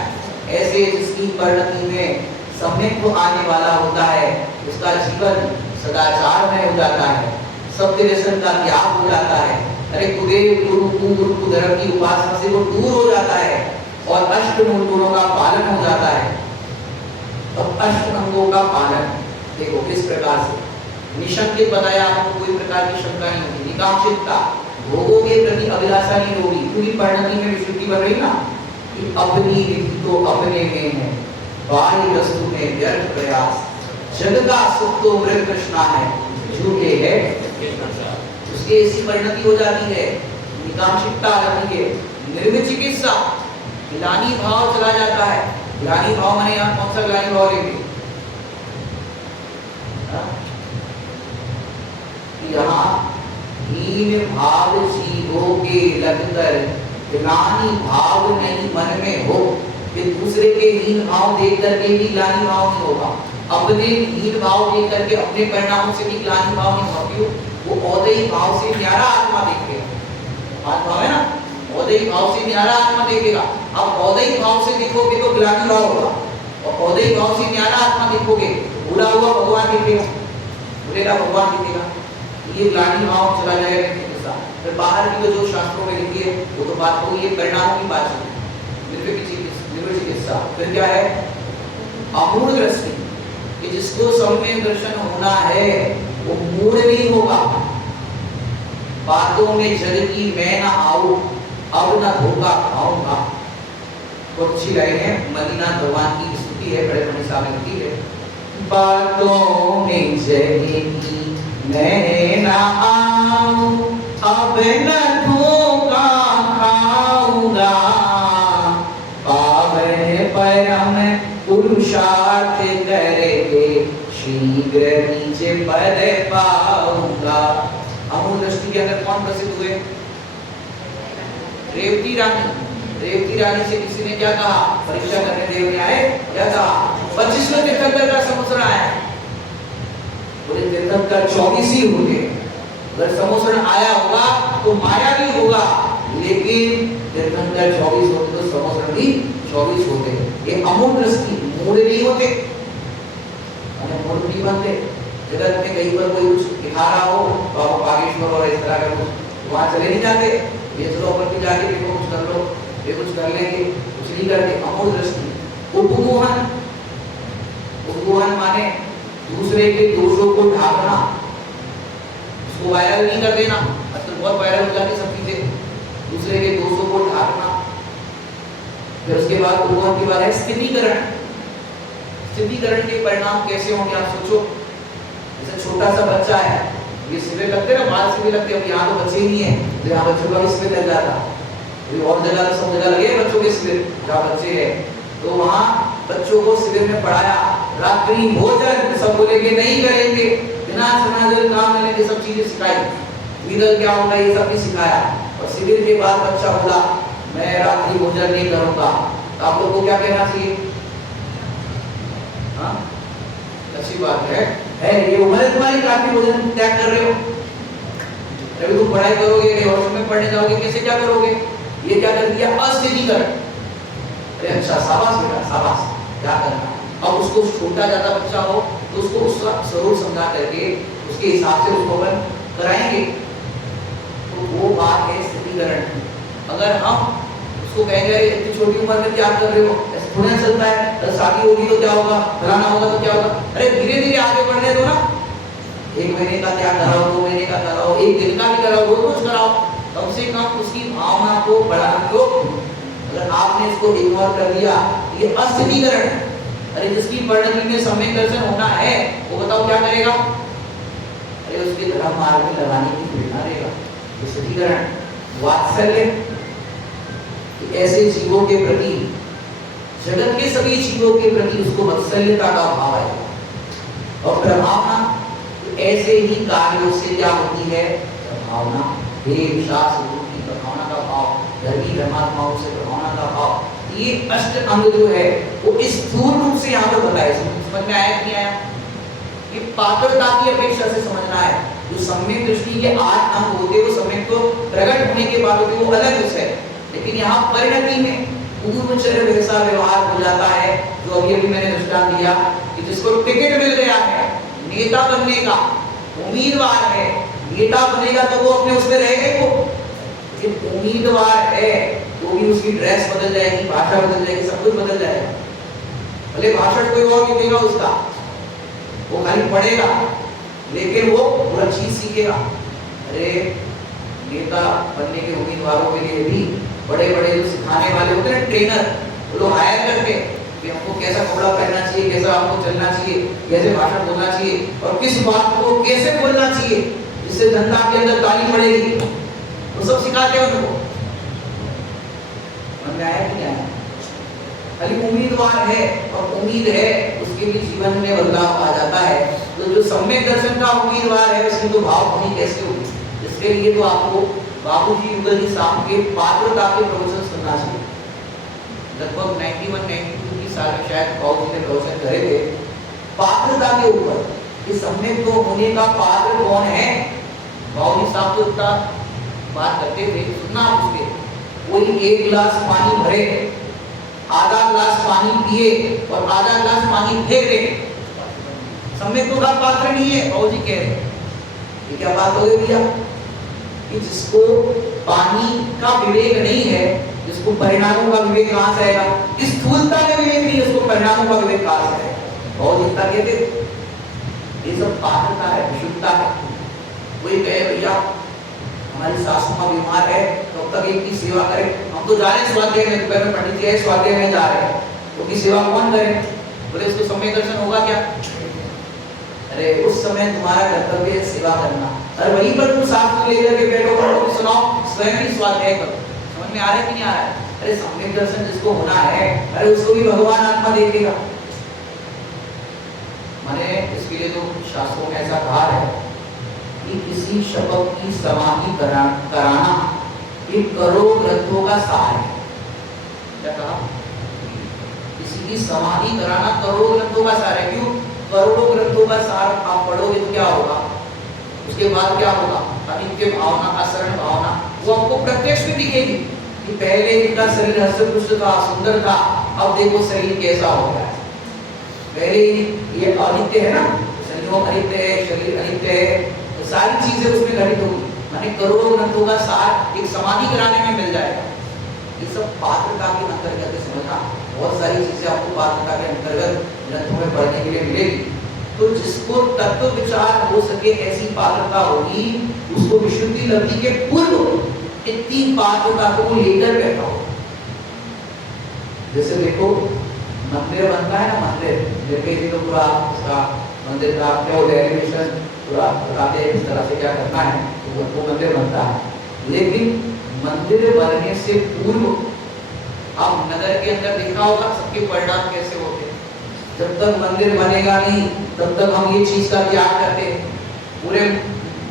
ऐसे जिसकी परिणति में सम्यक आने वाला होता है, उसका जीवन सदाचार में हो जाता है, सत्य व्यसन का त्याग हो जाता है। अरे कुदेव गुरु धर्म की उपासना से वो दूर हो जाता है और अष्ट गुणों का पालन हो जाता है। तो अष्ट अंगों का पालन देखो किस प्रकार से निशंकित बताया, आपको कोई प्रकार की शंका नहीं होगी। निकामचित्ता, भोगों के प्रति अभिलाषा नहीं होगी, पूरी परिणति में विशुद्धि बढ़ रही ना कि अपनी रीति तो अपने में है, बाह्य वस्तु में व्यर्थ प्रयास, जग का सुख तो मृत कृष्णा है, झूठे है उसकी ऐसी परिणति हो जाती है। निकामचित्ता आती है। निर्विचिकित्सा, ग्लानि भाव चला जाता है। ग्लानि भाव माने यहाँ कौन सा ग्लानि भाव लेंगे? यहाँ हीन भाव जीवों के लगकर ग्लानि भाव नहीं मन में हो, कि दूसरे के हीन भाव देख करके भी ग्लानि भाव नहीं होगा, अपने हीन भाव देख करके अपने परिणामों से भी ग्लानि भाव नहीं होगा। वो औदई भाव से न्यारा आत्मा देखेगा। बात भाव है ना, औदई भाव से न्यारा आत्मा देखेगा। अब औदई भाव से देखोगे तो ग्लानि भाव होगा, और औदई भाव से न्यारा आत्मा देखोगे भूला हुआ भगवान दिखेगा, भूलेला भगवान दिखेगा। ये ग्लानि भाव चला जाएगा। फिर बाहर की तो जो शास्त्रों में लिखी है वो तो बात होगी, ये परिणामों की बात है। निर्विचिकित्सा फिर क्या है? अमूढ़ दृष्टि, कि जिसको सम्यक दर्शन होना है वो मूढ़ नहीं होगा। बातों में जल की मैं ना आऊं, अब न धोखा खाऊंगा। बहुत अच्छी लाइन है, मदीनाथ भगवान की स्तुति है, बड़े बड़े सामने होती है। बातों में जल की मैं ना आऊं, अब न धोखा खाऊंगा। पावन परम पुरुषार्थ करके शीघ्र नीचे पद पाऊंगा। अमूल दृष्टि के अंदर कौन प्रसिद्ध हुए? रेवती रानी। रेवती रानी से किसी ने क्या कहा? परीक्षा करने देव ने आए, क्या कहा? 25वें तीर्थंकर का समोसरण आया। बोले तीर्थंकर 24 ही होंगे, अगर समोसरण आया होगा तो माया भी होगा, लेकिन तीर्थंकर 24 होते तो समोसरण भी 24 होते। ये अमूल दृष्टि, मूढ़ नहीं होते, मूढ़ नहीं बनते। जगत में कहीं पर कोई कुछ दिखा रहा हो तो आप बागेश्वर और इस तरह का कुछ वहां चले नहीं जाते, ये चलो ऊपर भी जाके देखो कुछ कर लो, ये कुछ कर लेंगे, कुछ नहीं करते। अमूल दृष्टि। उपगोहन, उपगोहन माने दूसरे के दोषों को ढांकना, उसको वायरल नहीं कर देना। आजकल बहुत वायरल हो जाती सब चीजें, दूसरे के दोषों को ढांकना। फिर उसके बाद उपगोहन के बाद है स्थितीकरण। स्थितीकरण के परिणाम कैसे होंगे आप सोचो। जैसे छोटा सा बच्चा है, ये शिविर लगते ना, बाहर शिविर लगते, अब यहाँ तो बच्चे ही नहीं है तो यहाँ बच्चों का भी शिविर लग जाता। और जगह तो सब जगह लगे बच्चों के शिविर जहाँ बच्चे हैं, तो वहाँ बच्चों को शिविर में पढ़ाया, रात्रि भोजन सब बोले कि नहीं करेंगे, बिना सनातन काम में लेके सब चीजें सिखाई, विदल क्या होता है ये सब भी सिखाया। और शिविर के बाद बच्चा बोला मैं रात्रि भोजन नहीं करूंगा, तो आप लोग को क्या कहना चाहिए? हाँ अच्छी बात है ये उम्र तुम्हारी रात्रि भोजन त्याग कर रहे हो, अभी तुम पढ़ाई करोगे नहीं और में पढ़ने जाओगे कैसे क्या करोगे? ये क्या कर दिया? अस्थिरीकरण। अरे अच्छा शाबाश बेटा शाबाश, क्या करना। अब उसको छोटा ज्यादा बच्चा हो तो उसको उसका स्वरूप समझा करके उसके हिसाब से उसको अपन कराएंगे, तो वो बात है स्थिरीकरण। अगर हम उसको कहेंगे इतनी छोटी उम्र में क्या कर रहे हो, ऐसे थोड़ा चलता है, अगर शादी होगी तो क्या होगा, फलाना होगा तो क्या होगा। अरे धीरे धीरे आगे बढ़ने दो ना, 1 महीने का क्या कराओ, 2 महीने का कराओ, 1 दिन का भी कराओ, रोज कराओ, कम से कम उसकी भावना को बढ़ा दो। अगर आपने इसको इग्नोर कर दिया ये अस्थिरीकरण है। अरे जिसकी परिणति में सम्यक दर्शन होना है वो बताओ क्या करेगा? अरे उसके धर्म मार्ग में लगाने की प्रेरणा देगा। अस्थिरीकरण, वात्सल्य, ऐसे जीवों के प्रति, जगत के सभी जीवों के प्रति उसको वात्सल्यता का भाव है। और प्रभावना, ऐसे ही कार्यों से क्या होती है? प्रभावना, हे विशास रूप की प्रभावना का भाव, धर्मी धर्मात्माओं से प्रभावना का भाव। ये अष्ट अंग जो है वो स्थूल रूप से यहाँ पर बताया, समझ में आया नहीं आया? ये पात्रता की अपेक्षा से समझना है। जो सम्यक दृष्टि के 8 अंग होते हैं वो सम्यक तो प्रकट होने के बाद होते वो अलग विषय है, लेकिन यहाँ परिणति में पूर्वचर्य वैसा व्यवहार हो जाता है जो अभी मैंने दृष्टांत दिया कि जिसको टिकट मिल गया है नेता बनने का, उम्मीदवार है, नेता बनेगा तो वो अपने उसमें रहेगा वो, लेकिन उम्मीदवार है तो भी उसकी ड्रेस बदल जाएगी, भाषा बदल जाएगी, सब कुछ बदल जाएगा। भले भाषण कोई और भी देगा उसका, वो खाली पढ़ेगा लेकिन वो पूरा चीज सीखेगा। अरे नेता बनने के उम्मीदवारों के लिए भी बड़े बड़े जो सिखाने वाले होते हैं ट्रेनर, वो लोग हायर करके कि हमको कैसा कपड़ा पहनना चाहिए, कैसा हमको चलना चाहिए, कैसे भाषण बोलना चाहिए और किस बात को कैसे बोलना चाहिए जिससे जनता के अंदर ताली पड़ेगी, वो सब सिखाते हैं उनको। आया कि नहीं आया? खाली उम्मीदवार है और उम्मीद है उसके लिए जीवन में बदलाव आ जाता है। तो जो सम्यक दर्शन का उम्मीदवार है उसकी तो भाव होनी कैसे होगी? इसके लिए तो आपको बाबूजी युगल जी साहब के पात्रता के प्रवचन सुनना चाहिए। लगभग 91-92 की साल में शायद बाबूजी ने प्रवचन करे थे पात्रता के ऊपर कि सम्यक तो होने का पात्र कौन है। बाबूजी साहब तो इतना बात करते थे, सुनना उसके, कोई 1 गिलास पानी भरे, आधा गिलास पानी पिए और आधा गिलास पानी फेंक दे, सम्यक तो का पात्र नहीं है। बाबूजी कह रहे ये क्या बात हो गई भैया कि जिसको पानी का विवेक नहीं है, जिसको परिणामों का विवेक कहां से आएगा? स्थूलता का विवेक नहीं है, उसको परिणामों का विवेक कहां से आएगा? और जितना कहते ये सब पात्रता है, विशुद्धता है। कोई कहे भैया हमारी सासू माँ बीमार है तो अब तक एक की सेवा करें, हम तो जा रहे हैं स्वाध्याय में, दोपहर में पंडित जी है स्वाध्याय में जा रहे हैं, तो की सेवा कौन करे? बोले उसको सम्यक दर्शन होगा क्या? अरे उस समय तुम्हारा कर्तव्य है सेवा करना, अरे वहीं पर तुम साथ में लेकर के बैठो और सुनाओ, स्वयं ही स्वाध्याय करो। समझ में आ रहा है कि नहीं आ रहा है? अरे सम्यक दर्शन जिसको होना है अरे उसको भी भगवान आत्मा देखेगा। मैंने इसके लिए तो शास्त्रों में ऐसा कहा है कि किसी शब्द की समाधि कराना ये करोड़ों ग्रंथों का सार है। क्या कहा? किसी की समाधि कराना करोड़ों ग्रंथों का सार है। क्यों? करोड़ों ग्रंथों का सार आप पढ़ोगे तो क्या होगा? उसके बाद क्या होगा? अनित्य भावना, असरण भावना, वो आपको प्रत्यक्ष में दिखेगी कि पहले इनका शरीर हस्त था, सुंदर था, अब देखो शरीर कैसा हो गया है। पहले ये अनित्य है ना, संयोग अनित्य है, शरीर अनित्य है, तो सारी चीजें उसमें घटित होगी। माने करोड़ों ग्रंथों का सार एक समाधि कराने में मिल जाएगा। ये सब पात्रता के अंतर्गत समझना, बहुत सारी चीजें आपको पात्रता के अंतर्गत ग्रंथों में पढ़ने के लिए मिलेगी। तो जिसको तत्व विचार हो सके ऐसी पात्रता होगी, उसको विशुद्धि लब्धि के पूर्व इतनी पात्रता को लेकर बैठा हो। जैसे देखो मंदिर बनता है ना, मंदिर तो पूरा उसका मंदिर का क्या डेरिवेशन पूरा बताते हैं इस तरह से क्या करना है, तो वो मंदिर बनता है। लेकिन मंदिर बनने से पूर्व आप नगर के अंदर देखा होगा सबके परिणाम कैसे होते हैं। जब तक मंदिर बनेगा नहीं तब तक हम ये चीज का त्याग करते हैं। पूरे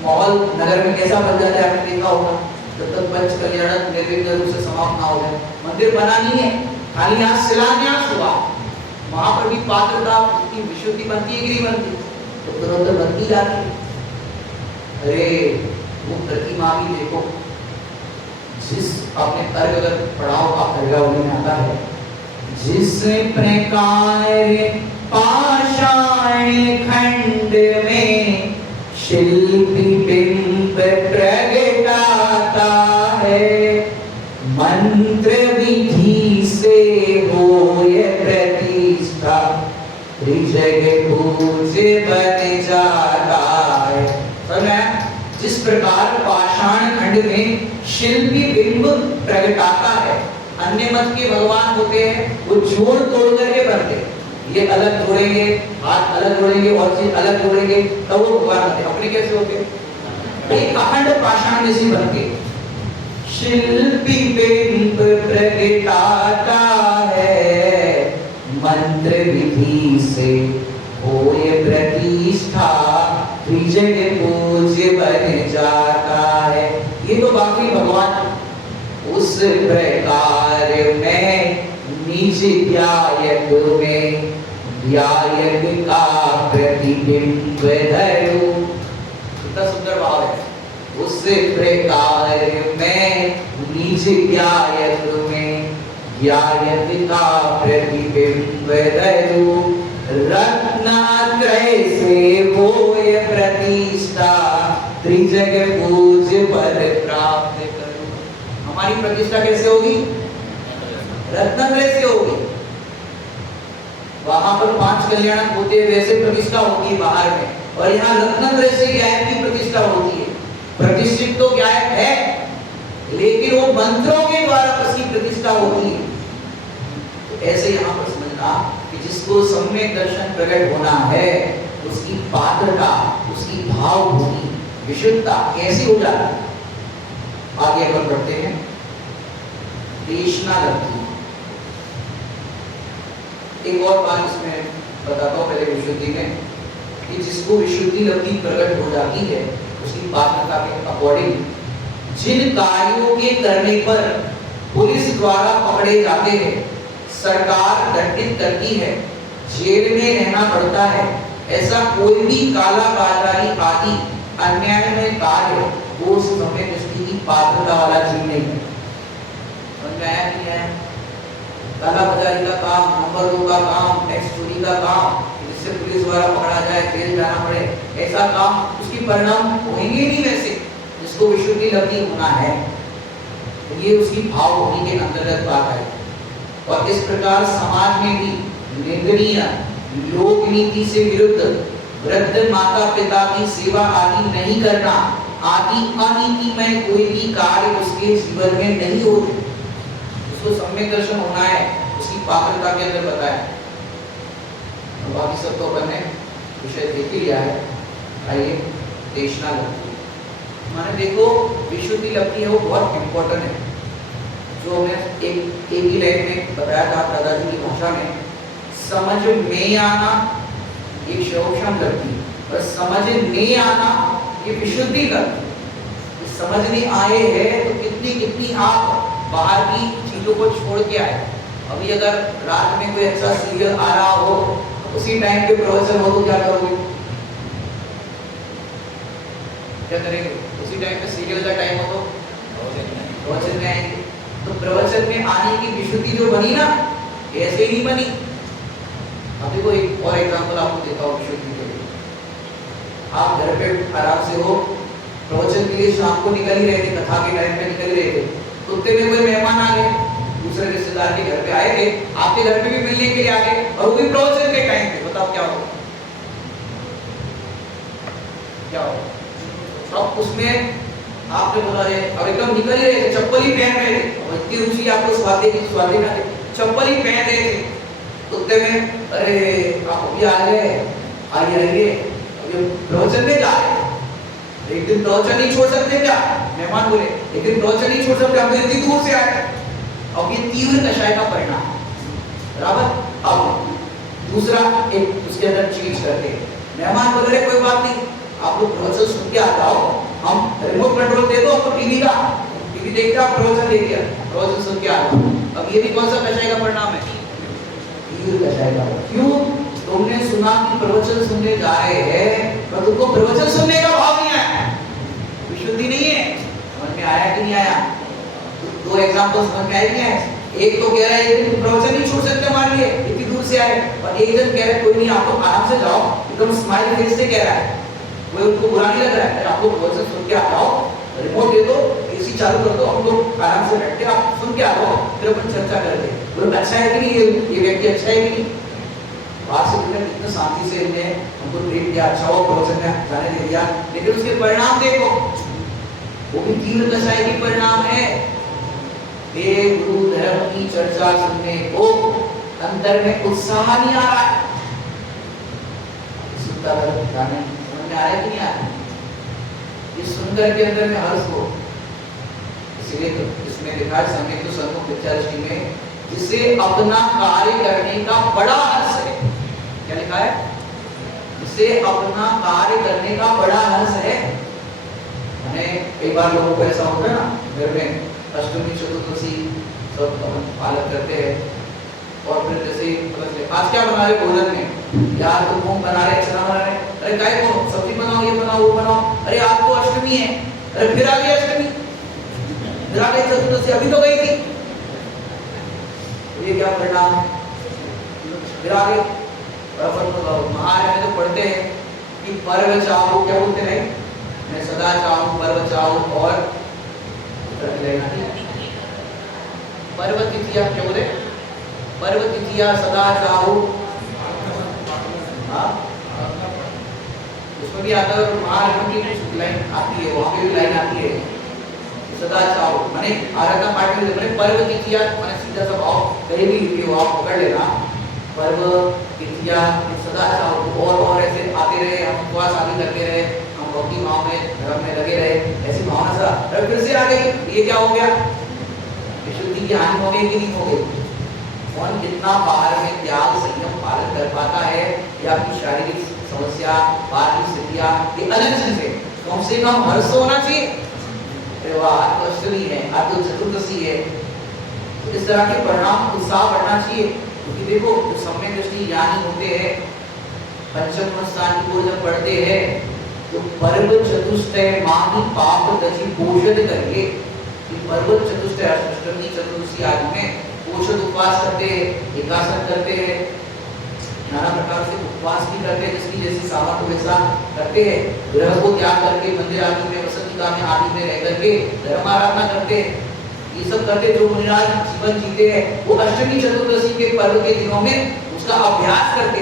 माहौल नगर में कैसा बन जाता है आपने देखा होगा, जब तक पंच कल्याण निर्विघ्न रूप से समाप्त ना हो जाए। मंदिर बना नहीं है, खाली यहाँ शिलान्यास हुआ, वहां पर भी पात्रता की विशुद्धि बनती है कि नहीं बनती, तो तुरंत बनती जाती है। अरे वो प्रतिमा भी देखो, जिस आपने तर्क अगर पढ़ाओ का तर्क उन्हें आता है, जिस प्रकार पाषाण खंड में शिल्पी बिंब प्रगटाता है, मंत्र विधि से होय प्रतिष्ठा त्रिजग पूज्य बन जाता है। जिस प्रकार पाषाण खंड में शिल्पी बिंब प्रगटाता है, अन्य मत के भगवान होते हैं वो जोड़ तोड़ करके बनते हैं, ये अलग जोड़ेंगे, हाथ अलग जोड़ेंगे और चीज अलग जोड़ेंगे, तब वो भगवान होते हैं। अपने कैसे होते? एक अखंड पाषाण जैसी बनते। शिल्पी बिंब प्रगटाता है, मंत्र विधि से होय प्रतिष्ठा त्रिजग पूज्य बन जाता है। ये तो बाकी भगवान उस प्रकार में निज ध्यायक में ध्यायक का प्रतिबिंब धरो। कितना सुंदर भाव है। उस प्रकार में निज ध्यायक में ध्यायक का प्रतिबिंब धरो, रत्नात्रय से होय प्रतिष्ठा त्रिजग पूज्य पद प्राप्त करो। हमारी प्रतिष्ठा कैसे होगी? रत्नात्रय से होगी। वहां पर 5 कल्याण होते हैं वैसे प्रतिष्ठा होती है बाहर में, और यहाँ रत्नात्रय से गायक की प्रतिष्ठा होती है। प्रतिष्ठित तो गायक है, लेकिन वो मंत्रों के द्वारा उसकी प्रतिष्ठा होती है। तो ऐसे यहाँ पर समझना कि जिसको सम्यक दर्शन प्रकट होना है, उसकी पात्रता, उसकी भावभूमि, विशुद्धता कैसी हो जाती है। आगे अपन बढ़ते हैं। देशना लगती। एक और बात इसमें बताता हूँ पहले विशुद्धि में, कि जिसको विशुद्धि लगती प्रकट हो जाती है, उसकी पात्रता के अकॉर्डिंग जिन कार्यों के करने पर पुलिस द्वारा पकड़े जाते हैं, सरकार दंडित करती है, जेल में रहना पड़ता है, ऐसा कोई भी काला बाजारी आदि अन्याय में कार्य वो समय दृष्टि की पात्रता वाला चीज नहीं है। काला बाजारी का काम, नंबर 2 का काम, टैक्स चोरी का काम, जिससे पुलिस द्वारा पकड़ा जाए, जेल जाना पड़े, ऐसा काम उसकी परिणाम होंगे नहीं। वैसे जिसको विशुद्धि लब्धि होना है, ये उसकी भावभूमि के अंतर्गत बात है। और इस प्रकार समाज में भी निंदनीय लोक नीति से विरुद्ध वृद्ध माता पिता की सेवा आदि नहीं करना आदि अनीति में कोई भी कार्य उसके जीवन में नहीं होते। उसको सम्यक दर्शन होना है, उसकी पात्रता के अंदर बताया। बाकी सब तो अपन ने विषय देख ही लिया है। आइए देशना लगती है, माने देखो विशुद्धि लगती है, वो बहुत इम्पोर्टेंट है। जो मैं एक ही लाइन में बताया था दादाजी की भाषा में, समझ में आना ये शौक्षम लगती है, और समझ नहीं आना ये विशुद्धि लगती है। समझने आए हैं तो कितनी कितनी आप बाहर की चीजों को छोड़ के आए। अभी अगर रात में कोई अच्छा सीरियल आ रहा हो, उसी टाइम पे प्रवचन हो तो क्या करोगे? क्या करेंगे? उसी टाइम पे सीरियल का टाइम हो तो प्रवचन में आएंगे। तो प्रवचन में आने की विशुद्धि जो बनी ना, ऐसे ही नहीं बनी। अब देखो एक और एग्जांपल आपको देता हूँ विशुद्धि के लिए। आप घर पे आराम से हो, प्रवचन के लिए शाम को निकल ही रहे थे, कथा के टाइम पे निकल रहे थे, तो उतने में कोई मेहमान आ गए, दूसरे रिश्तेदार के घर पे आए थे, आपके घर पे भी मिलने के लिए आ गए, और वो भी प्रवचन के टाइम पे। बताओ क्या हो? क्या हो? अब उसमें आपने बोला है, और एकदम निकल ही रहे थे, चप्पल ही पहन रहे थे, और इतनी रुचि आपको स्वादे की स्वादे ना थे, चप्पल ही पहन रहे थे, उतने में अरे आप अभी आ गए, आइए आइए, अभी प्रवचन में जा रहे हैं। एक दिन प्रवचन नहीं छोड़ सकते क्या? मेहमान बोले एक दिन प्रवचन नहीं छोड़ सकते, हम इतनी दूर से आए। अब ये तीव्र कषाय का परिणाम, बराबर। अब दूसरा एक उसके अंदर चीज करते, मेहमान बोल रहे कोई बात नहीं, आप लोग प्रवचन सुन के आ जाओ, हम रिमोट कंट्रोल दे दो आपको टीवी का, टीवी देखते आप प्रवचन लेके प्रवचन सुन के आ जाओ। अब ये भी कौन सा कषाय का परिणाम है? तीव्र कषाय का। क्यों? तुमने सुना कि प्रवचन सुनने जा रहे हैं, पर तुमको प्रवचन सुनने का भाव नहीं आया, विशुद्धि नहीं है। समझ में आया कि नहीं आया? दो एग्जाम्पल समझ में आए नहीं आए? एक तो कह रहा है कि प्रवचन नहीं छोड़ सकते मान लिए, इतनी दूर से आए, और एक जन कह रहा है कोई नहीं आप लोग आराम से जाओ, एकदम स्माइल फेस से कह रहा है, वो उनको बुरा नहीं लग रहा है, आप लोग प्रवचन सुन के आ जाओ, रिमोट दे दो, एसी चालू कर दो, हम लोग आराम से बैठते आप सुन के आ जाओ, फिर अपन चर्चा करते। बोले अच्छा है कि नहीं, ये व्यक्ति अच्छा है कि नहीं? बाहर से कितने शांति से इन्हें हमको ट्रीट किया, अच्छा हुआ प्रवचन में जाने दे दिया, लेकिन उसके परिणाम देखो, वो भी तीव्र कषाय के परिणाम है। देव गुरु धर्म की चर्चा सुनने को अंदर में उत्साह नहीं आ रहा है, सुनता गाने समझ में आ रहा है कि नहीं आ रहा? ये सुनकर के अंदर में हर्ष हो, इसलिए तो इसमें लिखा है संगीत तो सन्मुख विद्यादृष्टि में, जिसे अपना कार्य करने का बड़ा हर्ष है। क्या लिखा है? जिसे अपना कार्य करने का बड़ा हर्ष है। कई बार लोगों को ऐसा होता है ना, घर में अष्टमी चतुर्दशी सब पालन करते हैं, और फिर जैसे आज क्या बना रहे भोजन में, यार तुम मूंग बना रहे, चना बना रहे, अरे काय को सब्जी बनाओ, ये बनाओ, वो बनाओ, अरे आज तो अष्टमी है, अरे फिर आ गई अष्टमी, फिर आ गई चतुर्दशी, अभी तो गई थी, ये क्या परिणाम है? फिर आ गई। महाराज में तो पढ़ते हैं कि पर्व चाहो, क्या बोलते हैं, मैं सदा चाहूं पर्व चाहूं, और पर्व तिथिया क्या बोले, पर्व तिथिया सदा चाहूं, हाँ उसमें भी आता है, महाराज की कुछ लाइन आती है, वहां पे भी लाइन आती है, सदा चाहूं माने आराधना पाठ में माने पर्व तिथिया माने सीधा सा भाव कहीं भी लिखे हो आप पकड़ लेना, पर्व तिथिया सदा चाहूं, और ऐसे आते रहे, हम उपवास आदि करते रहे, हम भक्ति भाव में धर्म में लगे रहे, ऐसी भावना सा फिर से आ गई, ये क्या हो गया? विशुद्धि की हानि हो गई कि नहीं हो गई? कौन कितना बाहर में त्याग संयम पालन कर पाता है, या अपनी शारीरिक समस्या बाहर की स्थितियां ये अलग चीज है, कम से कम हर्ष होना चाहिए। अरे वाह आज तो अष्टमी है, आज तो चतुर्दशी है, तो इस तरह के परिणाम उत्साह बढ़ना चाहिए। क्योंकि देखो जो सम्यक दृष्टि ज्ञानी होते हैं, पंचम स्थान की जब पढ़ते हैं, तो पर्व चतुष्टय माही पाप दजी पोषद करके, पर्व चतुष्टय अष्टमी चतुर्दशी आदि में पोषद उपवास करते हैं, एकासन करते हैं, नाना प्रकार से उपवास भी करते हैं, जिसकी जैसी सामर्थ्य वैसा करते हैं, ग्रह को त्याग करके मंदिर आदि में वसतिका में आदि में रह करके धर्म आराधना करते हैं, ये सब करते जो मुनिराज जीवन जीते हैं, वो अष्टमी चतुर्दशी के पर्व के दिनों में उसका अभ्यास करते।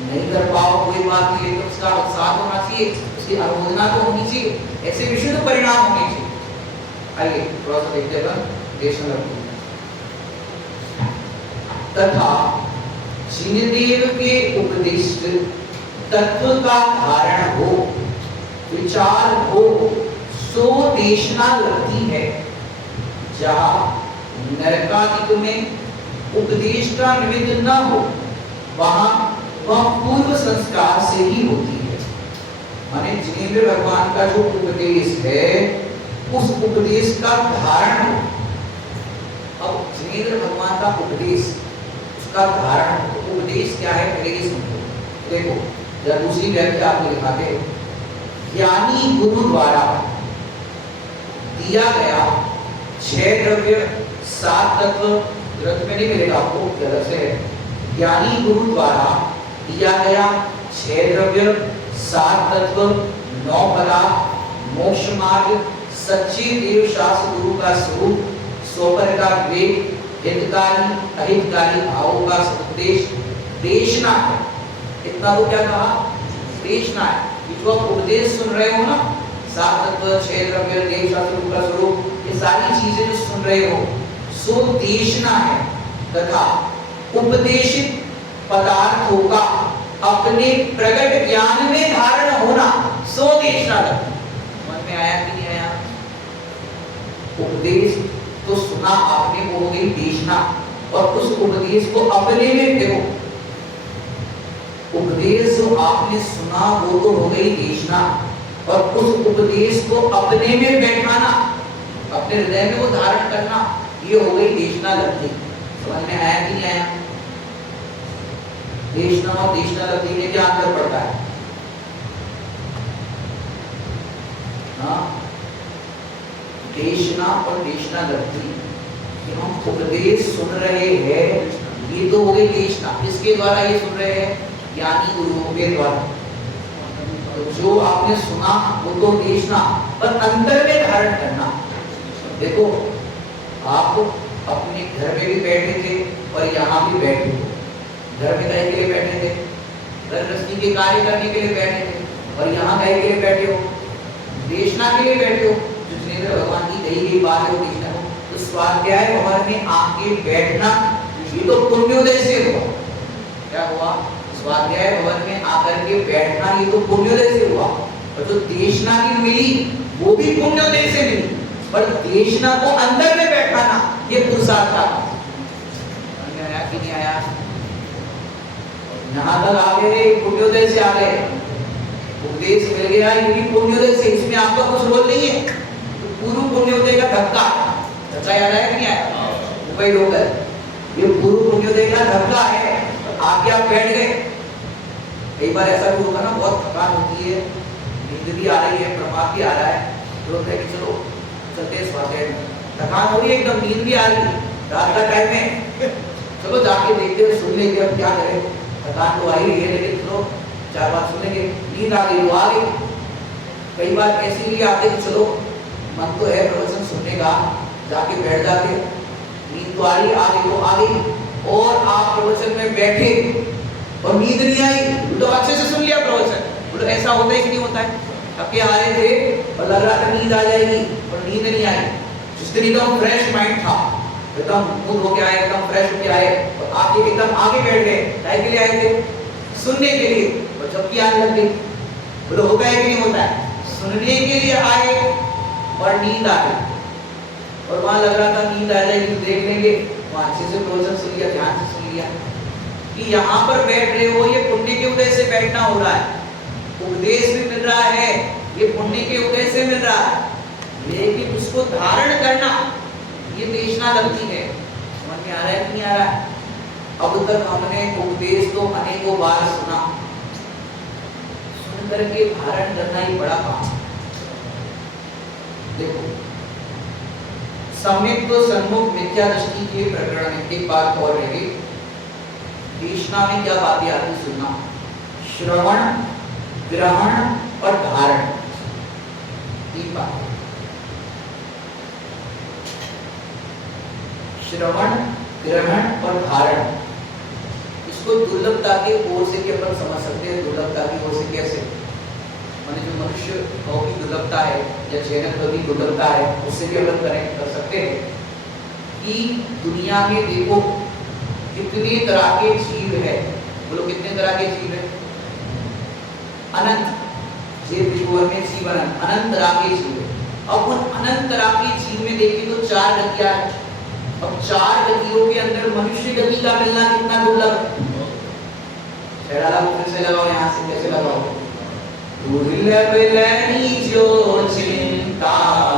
नहीं कर पाओ कोई बात नहीं, लेकिन उसका उत्साह होना चाहिए, उसकी अनुमोदना तो होनी चाहिए, ऐसे विशुद्ध परिणाम होने चाहिए। आइए थोड़ा सा देखते हैं देश तथा जिनदेव के उपदिष्ट तत्व का धारण हो, विचार हो, सो देशना लगती है। जहाँ नरकादिक में उपदेश का निमित्त न हो, वहाँ वह पूर्व संस्कार से ही होती है। माने जिनेंद्र भगवान का जो उपदेश है, उस उपदेश का धारण हो। अब जिनेंद्र भगवान का उपदेश, उसका धारण, उपदेश क्या है पहले ये समझो। देखो जब दूसरी व्याख्या आपको दिखाते हैं, ज्ञानी गुरु द्वारा दिया गया 6 द्रव्य 7 तत्व, ग्रंथ में नहीं मिलेगा आपको, अलग से ज्ञानी गुरु द्वारा दिया गया 6 द्रव्य 7 तत्व 9 कला, मोक्ष मार्ग, सच्चे देव शास्त्र गुरु का स्वरूप, सोपर का विवेक, हितकारी अहितकारी भावों का उपदेश, देशना है। इतना तो क्या कहा? देशना है। जो आप उपदेश सुन रहे हो ना, 7 तत्व 6 द्रव्य देव शास्त्र गुरु का स्वरूप, ये सारी चीजें जो सुन रहे हो, सो देशना है। तथा उपदेशित पदार्थों का अपने प्रकट ज्ञान में धारण होना, सो देशना है। मन में आया कि नहीं आया? उपदेश तो सुना आपने, वो हो गई देशना, और उस उपदेश को अपने में देखो, उपदेश जो आपने सुना वो तो हो गई देशना, और उस उपदेश को अपने में बैठाना, अपने हृदय में वो धारण करना, ये हो गई देशना लब्धि। समझ में आया कि नहीं आया? देशना और देशना लब्धि में क्या अंतर पड़ता है? हाँ, देशना और देशना लब्धि, कि हम उपदेश सुन रहे हैं, ये तो हो गई देशना। किसके द्वारा ये सुन रहे हैं? ज्ञानी गुरुओं के द्वारा। तो जो आपने सुना वो तो देशना, पर अंतर में धारण करना। देखो, आप अपने घर में भी बैठे थे और यहाँ भी बैठे हो। घर में कहीं के लिए बैठे थे? घर गृहस्थी के कार्य करने के लिए बैठे थे, और यहाँ कहीं के लिए बैठे हो? देशना के लिए बैठे हो। जितने भगवान की कही गई बात है वो देशना हो। तो स्वाध्याय भवन में आके बैठना, ये तो पुण्योदय से हुआ। क्या हुआ? स्वाध्याय भवन में आकर के बैठना, ये तो पुण्योदय से हुआ। और जो देशना की मिली वो भी पुण्योदय से मिली, पर देशना को अंदर में बैठाना ये पुरुषार्थ था। आया कि नहीं आया? यहाँ तक आ गए, पुण्योदय से आ गए, उपदेश मिल गया, ये भी पुण्योदय से, इसमें आपका कुछ रोल नहीं है। तो पूर्व पुण्योदय का धक्का याद आया कि नहीं आया? मुंबई लोकल, ये पूर्व पुण्योदय का धक्का है, आके आप बैठ गए। कई बार ऐसा भी होगा ना, बहुत थकान होती है, नींद भी आ रही है, प्रभाव भी आ रहा है, तो होता है कि चलो चलते स्वाध्याय में। थकान हो रही है, एकदम नींद भी आ रही है, रात का टाइम है, चलो जाके देखते हैं, सुन लेंगे, अब क्या करें, थकान तो आ ही रही है, लेकिन चलो 4 बार सुनेंगे, नींद आ गई तो आ गई। कई बार ऐसी भी आते कि चलो मन तो है प्रवचन सुनने का, जाके बैठ जाते, नींद तो आ रही, आ गई तो आ गई, और आप प्रवचन में बैठे और नींद नहीं आई, तो अच्छे से सुन लिया प्रवचन। बोलो ऐसा होता है कि नहीं होता है? थके आ रहे थे और लग रहा था नींद आ जाएगी, और नींद नहीं आई। जिस दिन एकदम फ्रेश माइंड था, एकदम मूड होके आए, एकदम फ्रेश होके आए, और आके एकदम आगे बैठ गए। काय के लिए आए थे? सुनने के लिए, और जब की आने लग गई। बोलो होता है कि नहीं होता है? सुनने के लिए आए और नींद आ गई, और वहां लग रहा था नींद आ जाएगी, देख लेंगे, वहां अच्छे से प्रवचन सुन लिया, ध्यान से सुन लिया कि यहाँ पर बैठ रहे हो, ये पुण्य के उदय से बैठना हो रहा है, उपदेश भी मिल रहा है, ये पुण्य के उदय से मिल रहा है, लेकिन उसको धारण करना ये देशना लब्धि है। समझ में आ रहा है कि नहीं आ रहा है? अब तक हमने उपदेश तो अनेकों बार सुना, सुन करके धारण करना ही बड़ा काम है। देखो, सम्यक तो सन्मुख मिथ्या दृष्टि के प्रकरण में एक बात और रह गई। देशना में क्या बातें आती सुनना? श्रवण, ग्रहण और धारण, तीन बातें। श्रवण, ग्रहण और धारण, इसको दुर्लभता के ओर से भी अपन समझ सकते हैं। दुर्लभता की ओर से कैसे? माने जो मनुष्य की दुर्लभता है या चैनक की दुर्लभता है, उससे भी अपन कनेक्ट कर सकते हैं कि दुनिया में देखो कितने तरह के जीव है। बोलो कितने तरह के जीव है? अनंत, जीव विश्व में जीव अनंत, अनंत तरह के जीव है। अब उन अनंत तरह के जीव में देखें तो 4 गतियां हैं। अब 4 गतियों के अंदर मनुष्य गति का मिलना कितना दुर्लभ है। फिर से लगाओ, यहाँ से कैसे लगाओ? दुर्लभ लनी जो चिंता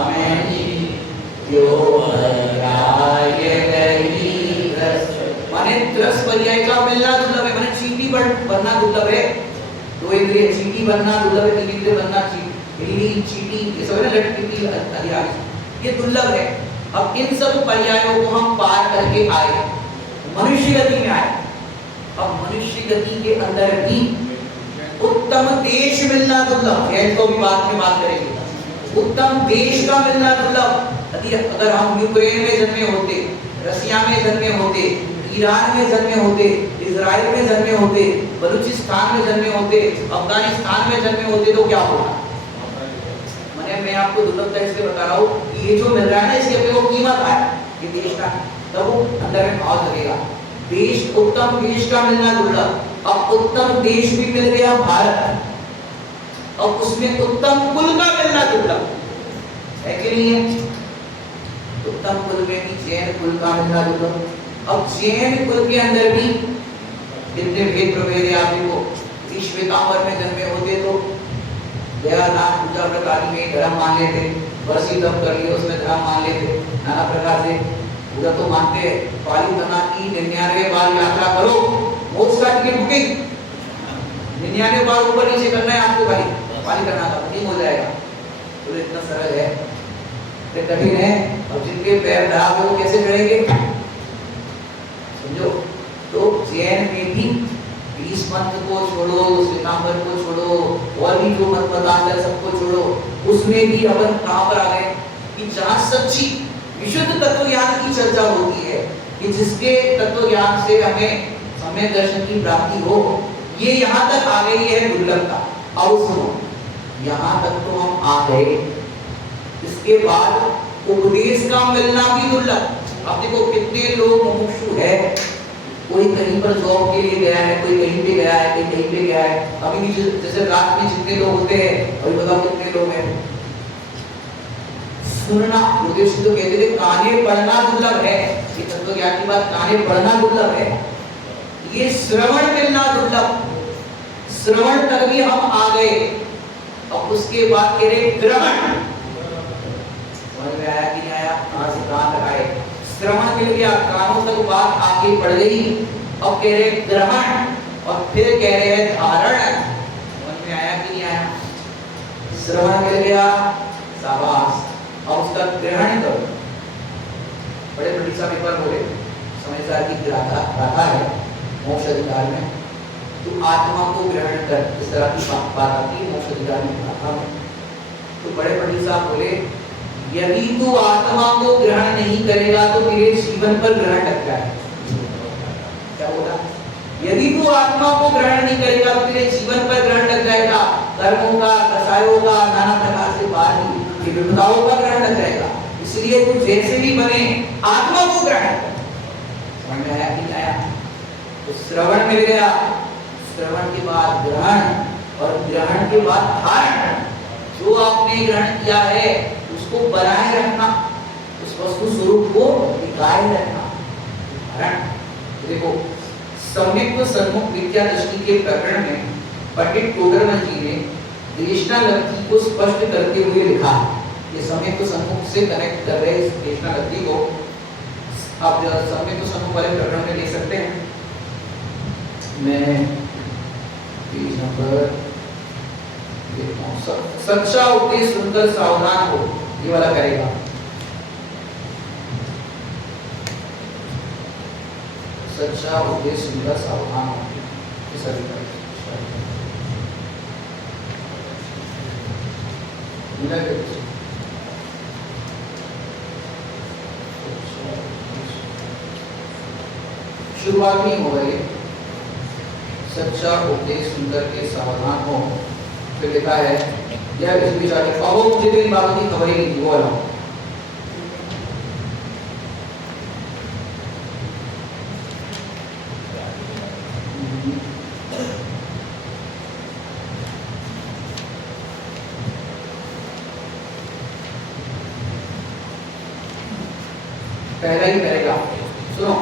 में जो राय गई रस, माने रस पर्याय का मिलना दुर्लभ है। माने चींटी बनना दुर्लभ है, 2 इंद्रिय चींटी बनना दुर्लभ है, 3 इंद्रिय बनना, बिल्ली, चींटी, ये सब है ना, लटकी आदि, ये दुर्लभ है। अब इन सब पर्यायों को हम पार करके आए, मनुष्य गति में आए। अब मनुष्य गति के अंदर भी उत्तम देश मिलना दुर्लभ है, तो भी बाद में बात करेंगे। उत्तम देश का मिलना दुर्लभ। यदि अगर हम यूक्रेन में जन्मे होते, रसिया में जन्मे होते, ईरान में जन्मे होते, इजराइल में जन्मे होते, बलूचिस्तान में जन्मे होते, अफगानिस्तान में जन्मे होते, तो क्या होगा? मैं आपको दुर्लभता इसलिए बता रहा हूँ कि ये जो मिल रहा है ना, इसकी अपने को कीमत है, ये देश का, तब वो अंदर में भाव लगेगा। देश, उत्तम देश का मिलना दुर्लभ। अब उत्तम देश भी मिल गया भारत, अब उसमें उत्तम कुल का मिलना दुर्लभ है कि नहीं है? उत्तम कुल में भी जैन कुल का मिलना दुर्लभ। अब जैन कुल के अंदर भी कितने भेद प्रभेद है आप देखो। यदि श्वेतांबर में जन्मे होते तो गया नाथ पूजा व्रत आदि में धर्म मान लेते, वर्षी तप कर लिए उसमें धर्म मान लेते, नाना प्रकार से पूरा तो मानते हैं। पाली तना की 99 बार यात्रा करो, मोक्ष का टिकट बुकिंग 99 बार ऊपर नीचे करना है आपको, भाई पाली करना का बुकिंग हो जाएगा। तो इतना सरल है, तो कठिन है। और जिनके पैर खराब है वो कैसे चढ़ेंगे समझो। तो जैन में भी 20 मंत्र को छोड़ो, श्वेतांबर को छोड़ो, और भी जो मत मतांतर सबको छोड़ो, उसमें भी अपन कहां पर आ गए कि जहां सच्ची विशुद्ध तत्व ज्ञान की चर्चा होती है, कि जिसके तत्व ज्ञान से हमें सम्यक दर्शन की प्राप्ति हो, ये यहाँ तक आ गई है दुर्लभता। और सुनो, यहाँ तक तो हम आ गए, इसके बाद उपदेश का मिलना भी दुर्लभ। अब देखो कितने लोग मुमुक्षु है, कोई कहीं पर जॉब के लिए गया है, कोई कहीं पे गया है, कोई कहीं पे गया है। अभी भी जैसे रात में जितने लोग होते हैं, अभी बताओ कितने लोग हैं। सुनना, गुरुदेव तो कहते थे काने पढ़ना दुर्लभ है, ये तत्व ज्ञान की बात, काने पढ़ना दुर्लभ है, ये श्रवण मिलना दुर्लभ। श्रवण तक भी हम आ गए, और उसके बाद कह रहे ग्रहण, समझ में आया कि नहीं आया, कहां से कहां तक आए। श्रवण मिल गया, कानों तक बात आगे बढ़ गई, और कह रहे ग्रहण, और फिर कह रहे हैं धारण। समझ में आया कि नहीं आया। श्रवण मिल गया, शाबाश, और उसका ग्रहण करो। बड़े पंडित साहब एक बार बोले, समझदार की गाथा है मोक्ष अधिकार में, तू आत्मा को ग्रहण कर, इस तरह की बात आती है मोक्ष अधिकार में गाथा में। तो बड़े पंडित साहब बोले, यदि तू आत्मा को ग्रहण नहीं करेगा तो तेरे जीवन पर ग्रहण लग जाएगा। क्या बोला? यदि तू आत्मा को ग्रहण नहीं करेगा तो तेरे जीवन पर ग्रहण लग जाएगा, कर्मों का, कसायों का, नाना प्रकार से बाहरी विपदाओं का ग्रहण लग जाएगा। इसलिए तू जैसे भी बने आत्मा को ग्रहण कर। समझ में आया कि नहीं आया? तो श्रवण मिल गया, श्रवण के बाद ग्रहण, और ग्रहण के बाद धारण। जो आपने ग्रहण किया है उसको बनाए रखना, उस वस्तु स्वरूप को टिकाए रखना। धारण देखो, सम्यक सन्मुख विद्या दृष्टि के प्रकरण में पंडित टोडरमल जी ने देशनालब्धि को स्पष्ट करते हुए लिखा। ये सम्यक सन्मुख से कनेक्ट कर रहे इस देशनालब्धि को, आप सम्यक सन्मुख वाले प्रकरण में ले सकते हैं। मैं पेज नंबर सच्चा उपदेश सुनकर सावधान हो, ये वाला करेगा। सच्चा उपदेश सुनकर सावधान हो, शुरुआत नहीं हो रही। सच्चा उपदेश सुनकर के सावधान हो, फिर लिखा है यह इस विचार पाओ, मुझे तो इन बातों की खबर ही नहीं थी, वो वाला। पहला ही पैराग्राफ सुनो,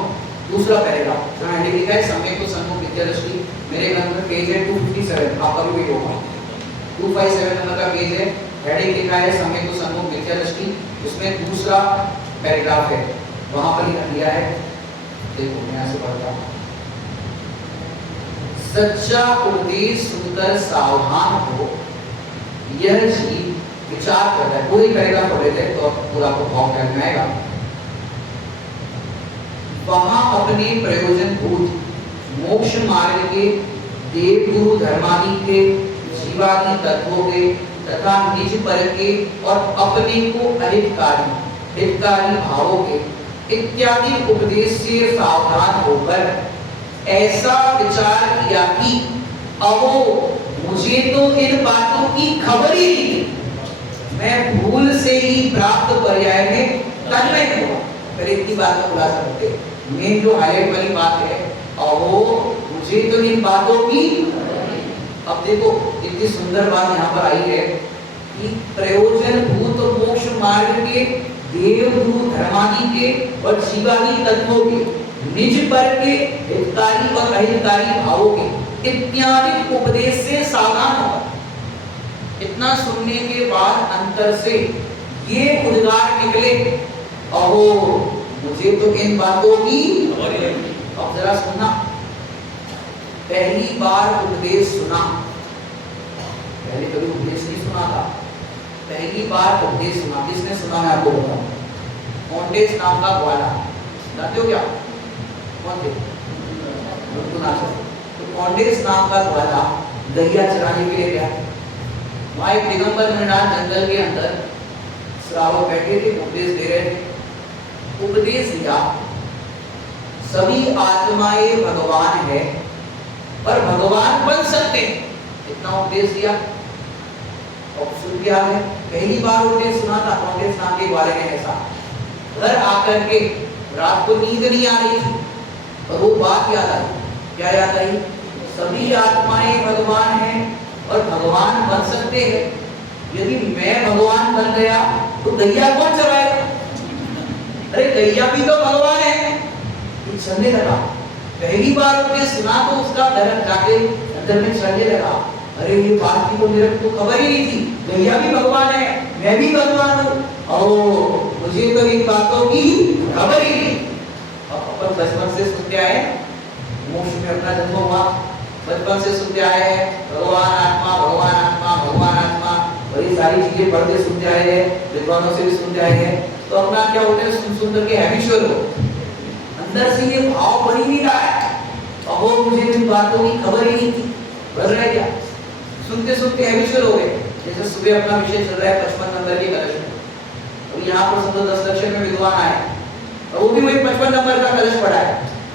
दूसरा पैराग्राफ जहां हेडिंग लिखा है सम्यक तो सन्मुख विद्या दृष्टि, मेरे ग्रंथ में पेज है 257, आपका भी वही होगा 257 नंबर का पेज है। हेडिंग लिखा है सम्यक तो सन्मुख विद्या दृष्टि, उसमें दूसरा पैराग्राफ है, वहां पर लिख दिया है, देखो मैं यहां से पढ़ता हूं। सच्चा उपदेश सुनकर सावधान हो, यह जीव विचार कर रहा है। पूरी पैराग्राफ पढ़ लेते तो पूरा आपको भाव ख्याल में आएगा। वहां अपने प्रयोजन भूत मोक्ष मार्ग के देवगुरु धर्मादि के जीवादि तत्वों के तथा निज पर के और अपने को हितकारी भावों के इत्यादि उपदेश से सावधान होकर ऐसा विचार किया कि अहो मुझे तो इन बातों की खबर ही नहीं, मैं भूल से ही प्राप्त पर्याय में तन्मय हुआ। पहले इतनी बात का खुलासा करते हैं। मेन जो हाईलाइट वाली बात है, अहो मुझे तो इन बातों की, अब देखो इतनी सुंदर बात यहाँ पर आई है कि प्रयोजन भूत मोक्ष मार्ग के देवगुरु धर्मादि के और जीवादि तत्वों के निज पर के हितकारी और अहितकारी भावों के इत्यादि उपदेश से सावधान होगा। इतना सुनने के बाद अंतर से ये उद्गार निकले, अहो मुझे तो इन बातों की। अब जरा सुनना, पहली बार उपदेश सुना, पहले कभी उपदेश नहीं सुना था, पहली बार उपदेश सुना। किसने सुना? मैं आपको बताऊं, मोंटेस नाम का ग्वाला, जानते हो क्या? कौन थे? तो मोंटेस नाम का ग्वाला गैया चराने के लिए गया। वहां एक दिगंबर मुनिनाथ जंगल के अंदर श्रावक बैठे थे, उपदेश दे रहे थे। उपदेश दिया, सभी आत्माएं भगवान है पर भगवान बन सकते हैं, इतना उपदेश दिया। और सुन क्या है, पहली बार उपदेश सुना था मोंटेस नाम के ग्वाले ने। ऐसा घर आकर के रात को नींद नहीं आ रही थी और वो बात याद आई। क्या याद आई? सभी आत्माएं भगवान हैं और भगवान बन सकते हैं। यदि मैं भगवान बन गया तो गैया कौन चलाएगा? अरे गैया भी तो भगवान है। चलने लगा, पहली बार उसने सुना तो उसका दर्द जाके अंदर में चलने लगा। अरे ये बात की तो मेरे को खबर ही नहीं थी, गैया भी भगवान है, मैं भी भगवान हूँ, और मुझे तो इन बातों की खबर ही नहीं। अपन बचपन से सुनते आए, मोक्ष में अपना जन्म हुआ, बचपन से सुनते आए हैं भगवान आत्मा, भगवान आत्मा, भगवान आत्मा, वही सारी चीजें पढ़ते सुनते आए हैं, विद्वानों से भी सुनते आए हैं। तो अपना क्या होता है, सुन सुन करके हैबिचुअल हो, अंदर से ये भाव बन ही नहीं रहा है, अहो मुझे इन बातों की खबर ही नहीं थी। बन रहा है क्या? सुनते सुनते हैबिचुअल हो गए। जैसे सुबह अपना विषय चल रहा है 55 नंबर की कलश, अब यहाँ पर समझो 10 लक्ष्य में विद्वान आए और वो भी वही 55 नंबर का कलश पढ़ा है।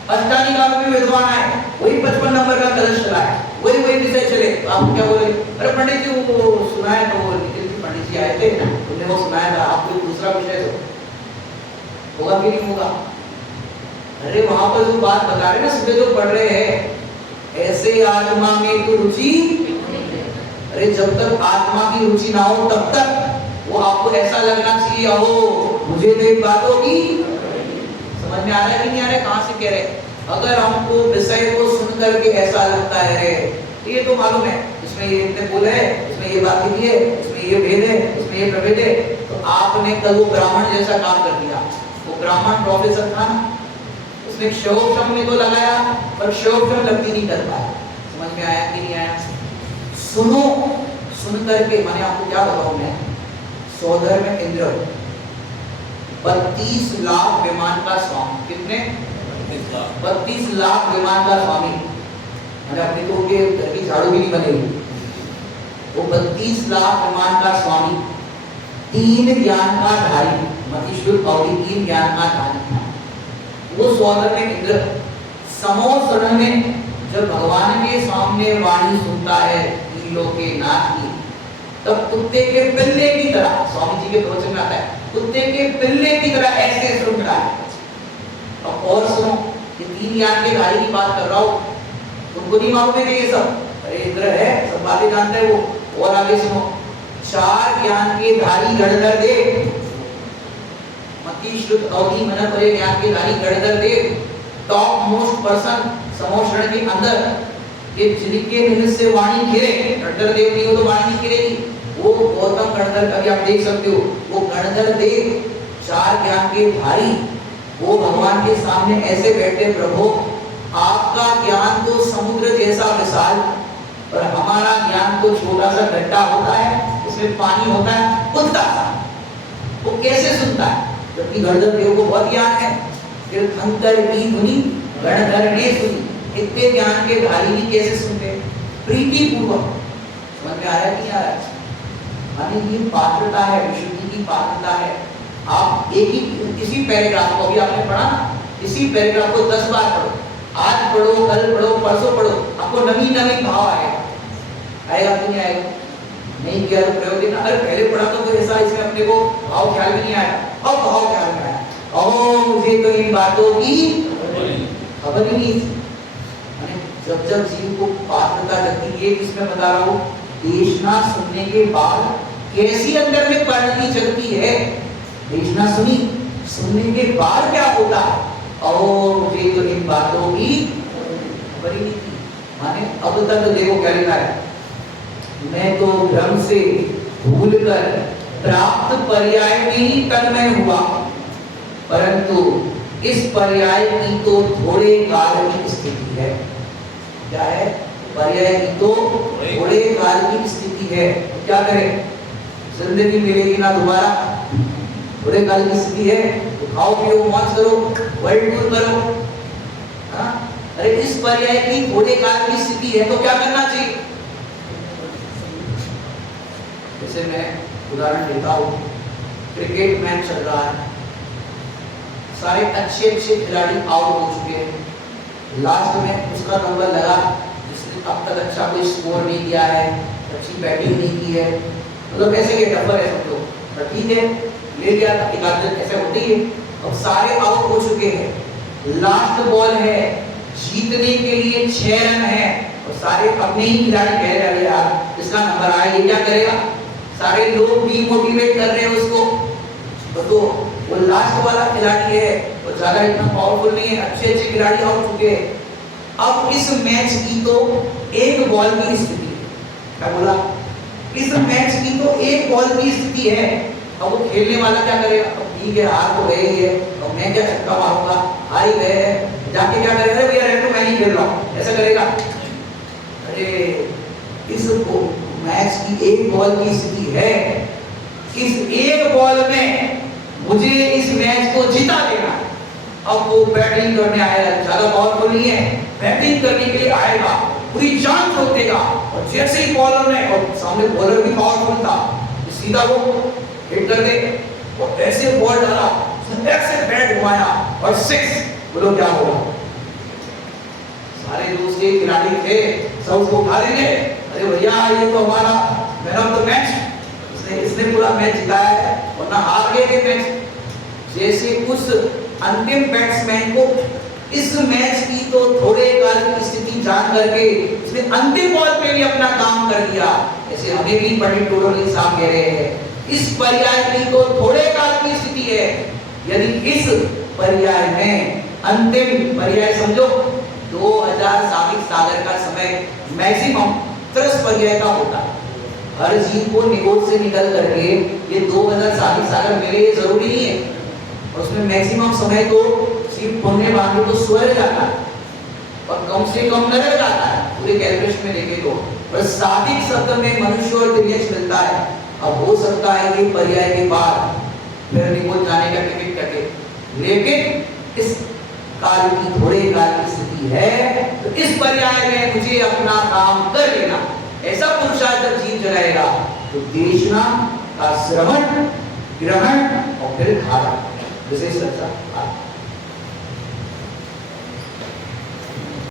अष्टानिका में भी विद्वान आए, वही 55 नंबर का कलश चला है, वही विषय चले। तो आप क्या बोले? अरे पंडित जी वो सुनाया तो, वो निखिल जी पंडित जी आए थे, उन्होंने वो सुनाया था, आप कोई दूसरा विषय दो, होगा कि नहीं होगा? अरे वहां पर जो बात बता रहे ना, सुबह जो पढ़ रहे हैं, ऐसे आत्मा में तो रुचि, अरे जब तक आत्मा की रुचि ना हो तब तक वो आपको ऐसा लगना चाहिए, अहो मुझे तो इन बातों की। समझ में आ रहा है कि नहीं आ रहा है? कहां से कह रहे? अगर हमको विषय को सुन करके ऐसा लगता है ये तो मालूम है, इसमें ये इतने बोले है, इसमें ये बात लिखी है, इसमें ये भेद है, इसमें ये प्रभेद है, तो आपने कल वो ब्राह्मण जैसा काम कर दिया। वो ब्राह्मण प्रोफेसर था ना, उसने क्षोभम में तो लगाया पर क्षोभम लगती नहीं कर पाया। समझ में आया कि नहीं आया? सुनो, सुन करके, मैंने आपको क्या बताऊं, मैं सौधर में इंद्र 32 लाख विमान का स्वामी, कितने? 32 लाख विमान का स्वामी, मैंने अपनी तो उनके घर की झाड़ू भी नहीं बनेगी। वो 32 लाख विमान का स्वामी, 3 ज्ञान का धारी, मतिश्रुत कौड़ी 3 ज्ञान का धारी था। वो सौधर में इंद्र समोसरण में जब भगवान के सामने वाणी सुनता है नीलों के नाथ की, तब कुत्ते के पिल्ले की तरह, स्वामी जी के प्रवचन में आता है, कुत्ते के पिल्ले की तरह ऐसे सुन रहा है। अब और सुनो, ये 3 ज्ञान के धारी की बात कर रहा हूं, तुमको नहीं मालूम है कि ये सब? अरे इंद्र है, सब बातें जानता है वो। और आगे सुनो, 4 ज्ञान के धारी गणधर देव, मति श्रुत अवधि मन परे ज्ञान के धारी गणधर देव, टॉप मोस्ट पर्सन समोषण के अंदर, ये जिनके निमित्त से वाणी घिरे, गणधर देव नहीं हो तो वाणी नहीं घिरेगी, वो गौतम गणधर कभी आप देख सकते हो, वो गणधर देव 4 ज्ञान के धारी, वो भगवान के सामने ऐसे बैठे, प्रभु आपका ज्ञान तो समुद्र जैसा विशाल, और हमारा ज्ञान तो छोटा सा गड्ढा होता है, उसमें पानी होता है उतना सा, वो कैसे सुनता है? जबकि गणधर देव को बहुत ज्ञान है। फिर अंतर की धुनी गणधर ने सुनी, इतने ज्ञान के धारी भी कैसे सुनते? प्रीति पूर्वक। समझ में आ रहा है नहीं आ रहा है? माने ये पात्रता है, विशुद्धि की पात्रता है। आप एक ही इसी पैराग्राफ को, अभी आपने पढ़ा ना, इसी पैराग्राफ को 10 बार पढ़ो, आज पढ़ो, कल पढ़ो, परसों पढ़ो, आपको नवीन नवीन भाव आएगा। आएगा कि नहीं आएगा? नहीं किया तो प्रयोग देखना। अरे पहले पढ़ा तो कोई ऐसा इसमें अपने को भाव ख्याल भी नहीं आया, अब भाव ख्याल में आया, ओ मुझे तो इन बातों की खबर ही नहीं थी। जब जब जीव को पात्रता लगती है, इसमें बता रहा हूँ, देशना सुनने के बाद कैसी अंदर में परिणति चलती है। देशना सुनी, सुनने के बाद क्या होता है, और मुझे तो इन बातों की खबर ही नहीं थी। माने अब तक देखो क्या लिखा है, मैं तो भ्रम से भूलकर प्राप्त पर्याय में ही तन्मय हुआ, परंतु इस पर्याय की तो थोड़े काल की स्थिति है। क्या है? पर्याय की तो थोड़े काल की स्थिति है। तो क्या करें? जिंदगी मिलेगी ना दोबारा, थोड़े काल की स्थिति है तो खाओ पियो मौज करो, वर्ल्ड टूर करो। हाँ? अरे इस पर्याय की थोड़े काल की स्थिति है तो क्या करना चाहिए? जैसे मैं उदाहरण देता हूँ, क्रिकेट मैच चल रहा है, सारे अच्छे अच्छे खिलाड़ी आउट हो चुके हैं, लास्ट में उसका नंबर लगा जिसने अब तक अच्छा कोई स्कोर नहीं किया है, अच्छी बैटिंग नहीं की है, मतलब ऐसे के टफर है सब लोग, पर ठीक है ले लिया, एक आध ऐसे होती है। अब सारे आउट हो चुके हैं, लास्ट बॉल है, जीतने के लिए 6 रन है और सारे अपने ही खिलाड़ी कह रहे हैं यार इसका नंबर आया, ये क्या करेगा? सारे लोग डीमोटिवेट कर रहे हैं उसको, तो वो लास्ट वाला खिलाड़ी है वो ज्यादा इतना पावरफुल नहीं है, अच्छे अच्छे खिलाड़ी आउट चुके हैं। अब इस मैच की तो एक बॉल की स्थिति है, क्या बोला? इस मैच की तो एक बॉल की स्थिति है। अब वो खेलने वाला क्या करेगा? अब ठीक है हार तो गए ही है, अब मैं क्या छक्का मारूंगा, हार ही गए हैं, जाके क्या करेगा? अरे भैया तो मैं नहीं खेल रहा हूँ, ऐसा करेगा? अरे इस मैच की एक बॉल की स्थिति है, इस एक बॉल में मुझे इस मैच को जिता देना है। अब वो बैटिंग करने आएगा, ज्यादा पावरफुल नहीं है, बैटिंग करने के लिए आएगा, पूरी जान ठोक देगा और जैसे ही बॉलर ने, और सामने बॉलर भी पावरफुल था, सीधा वो हिट कर दे और ऐसे बॉल डाला, ऐसे बैट घुमाया और 6। बोलो क्या होगा? सारे दूसरे खिलाड़ी थे सब उसको उठा लेंगे, अरे भैया ये तो हमारा मैन ऑफ द मैच, इसने पूरा मैच जिताया है वरना हार गए थे मैच। जैसे उस अंतिम बैट्समैन को इस मैच की तो थोड़े काल की स्थिति जान करके इसने अंतिम बॉल पे भी अपना काम कर दिया, ऐसे हमें भी बड़े टोटल साहब कह रहे हैं इस पर्याय की तो थोड़े काल की स्थिति है। यदि इस पर्याय में अंतिम पर्याय समझो 2000 साबिक सागर का समय मैक्सिमम 10 पर्याय का होता है, हर जीव को निगोद से निकल करके ये 2000 साबिक सागर मिले ये जरूरी नहीं है, और उसमें मैक्सिमम समय तो सिर्फ पुण्य मांगे तो स्वर्ग जाता है और कम से कम नरक जाता है पूरे कैलकुलेशन में देखें तो, पर सादिक शब्द में मनुष्य और दिव्यच मिलता है। अब हो सकता है कि पर्याय के बाद फिर निगोद जाने का टिकट कटे, लेकिन इस काल की थोड़े काल की स्थिति है तो इस पर्याय में मुझे अपना काम कर लेना, ऐसा पुरुषार्थ जब जीव जगाएगा तो देशना का श्रवण, ग्रहण और फिर धारण, विशेष चर्चा।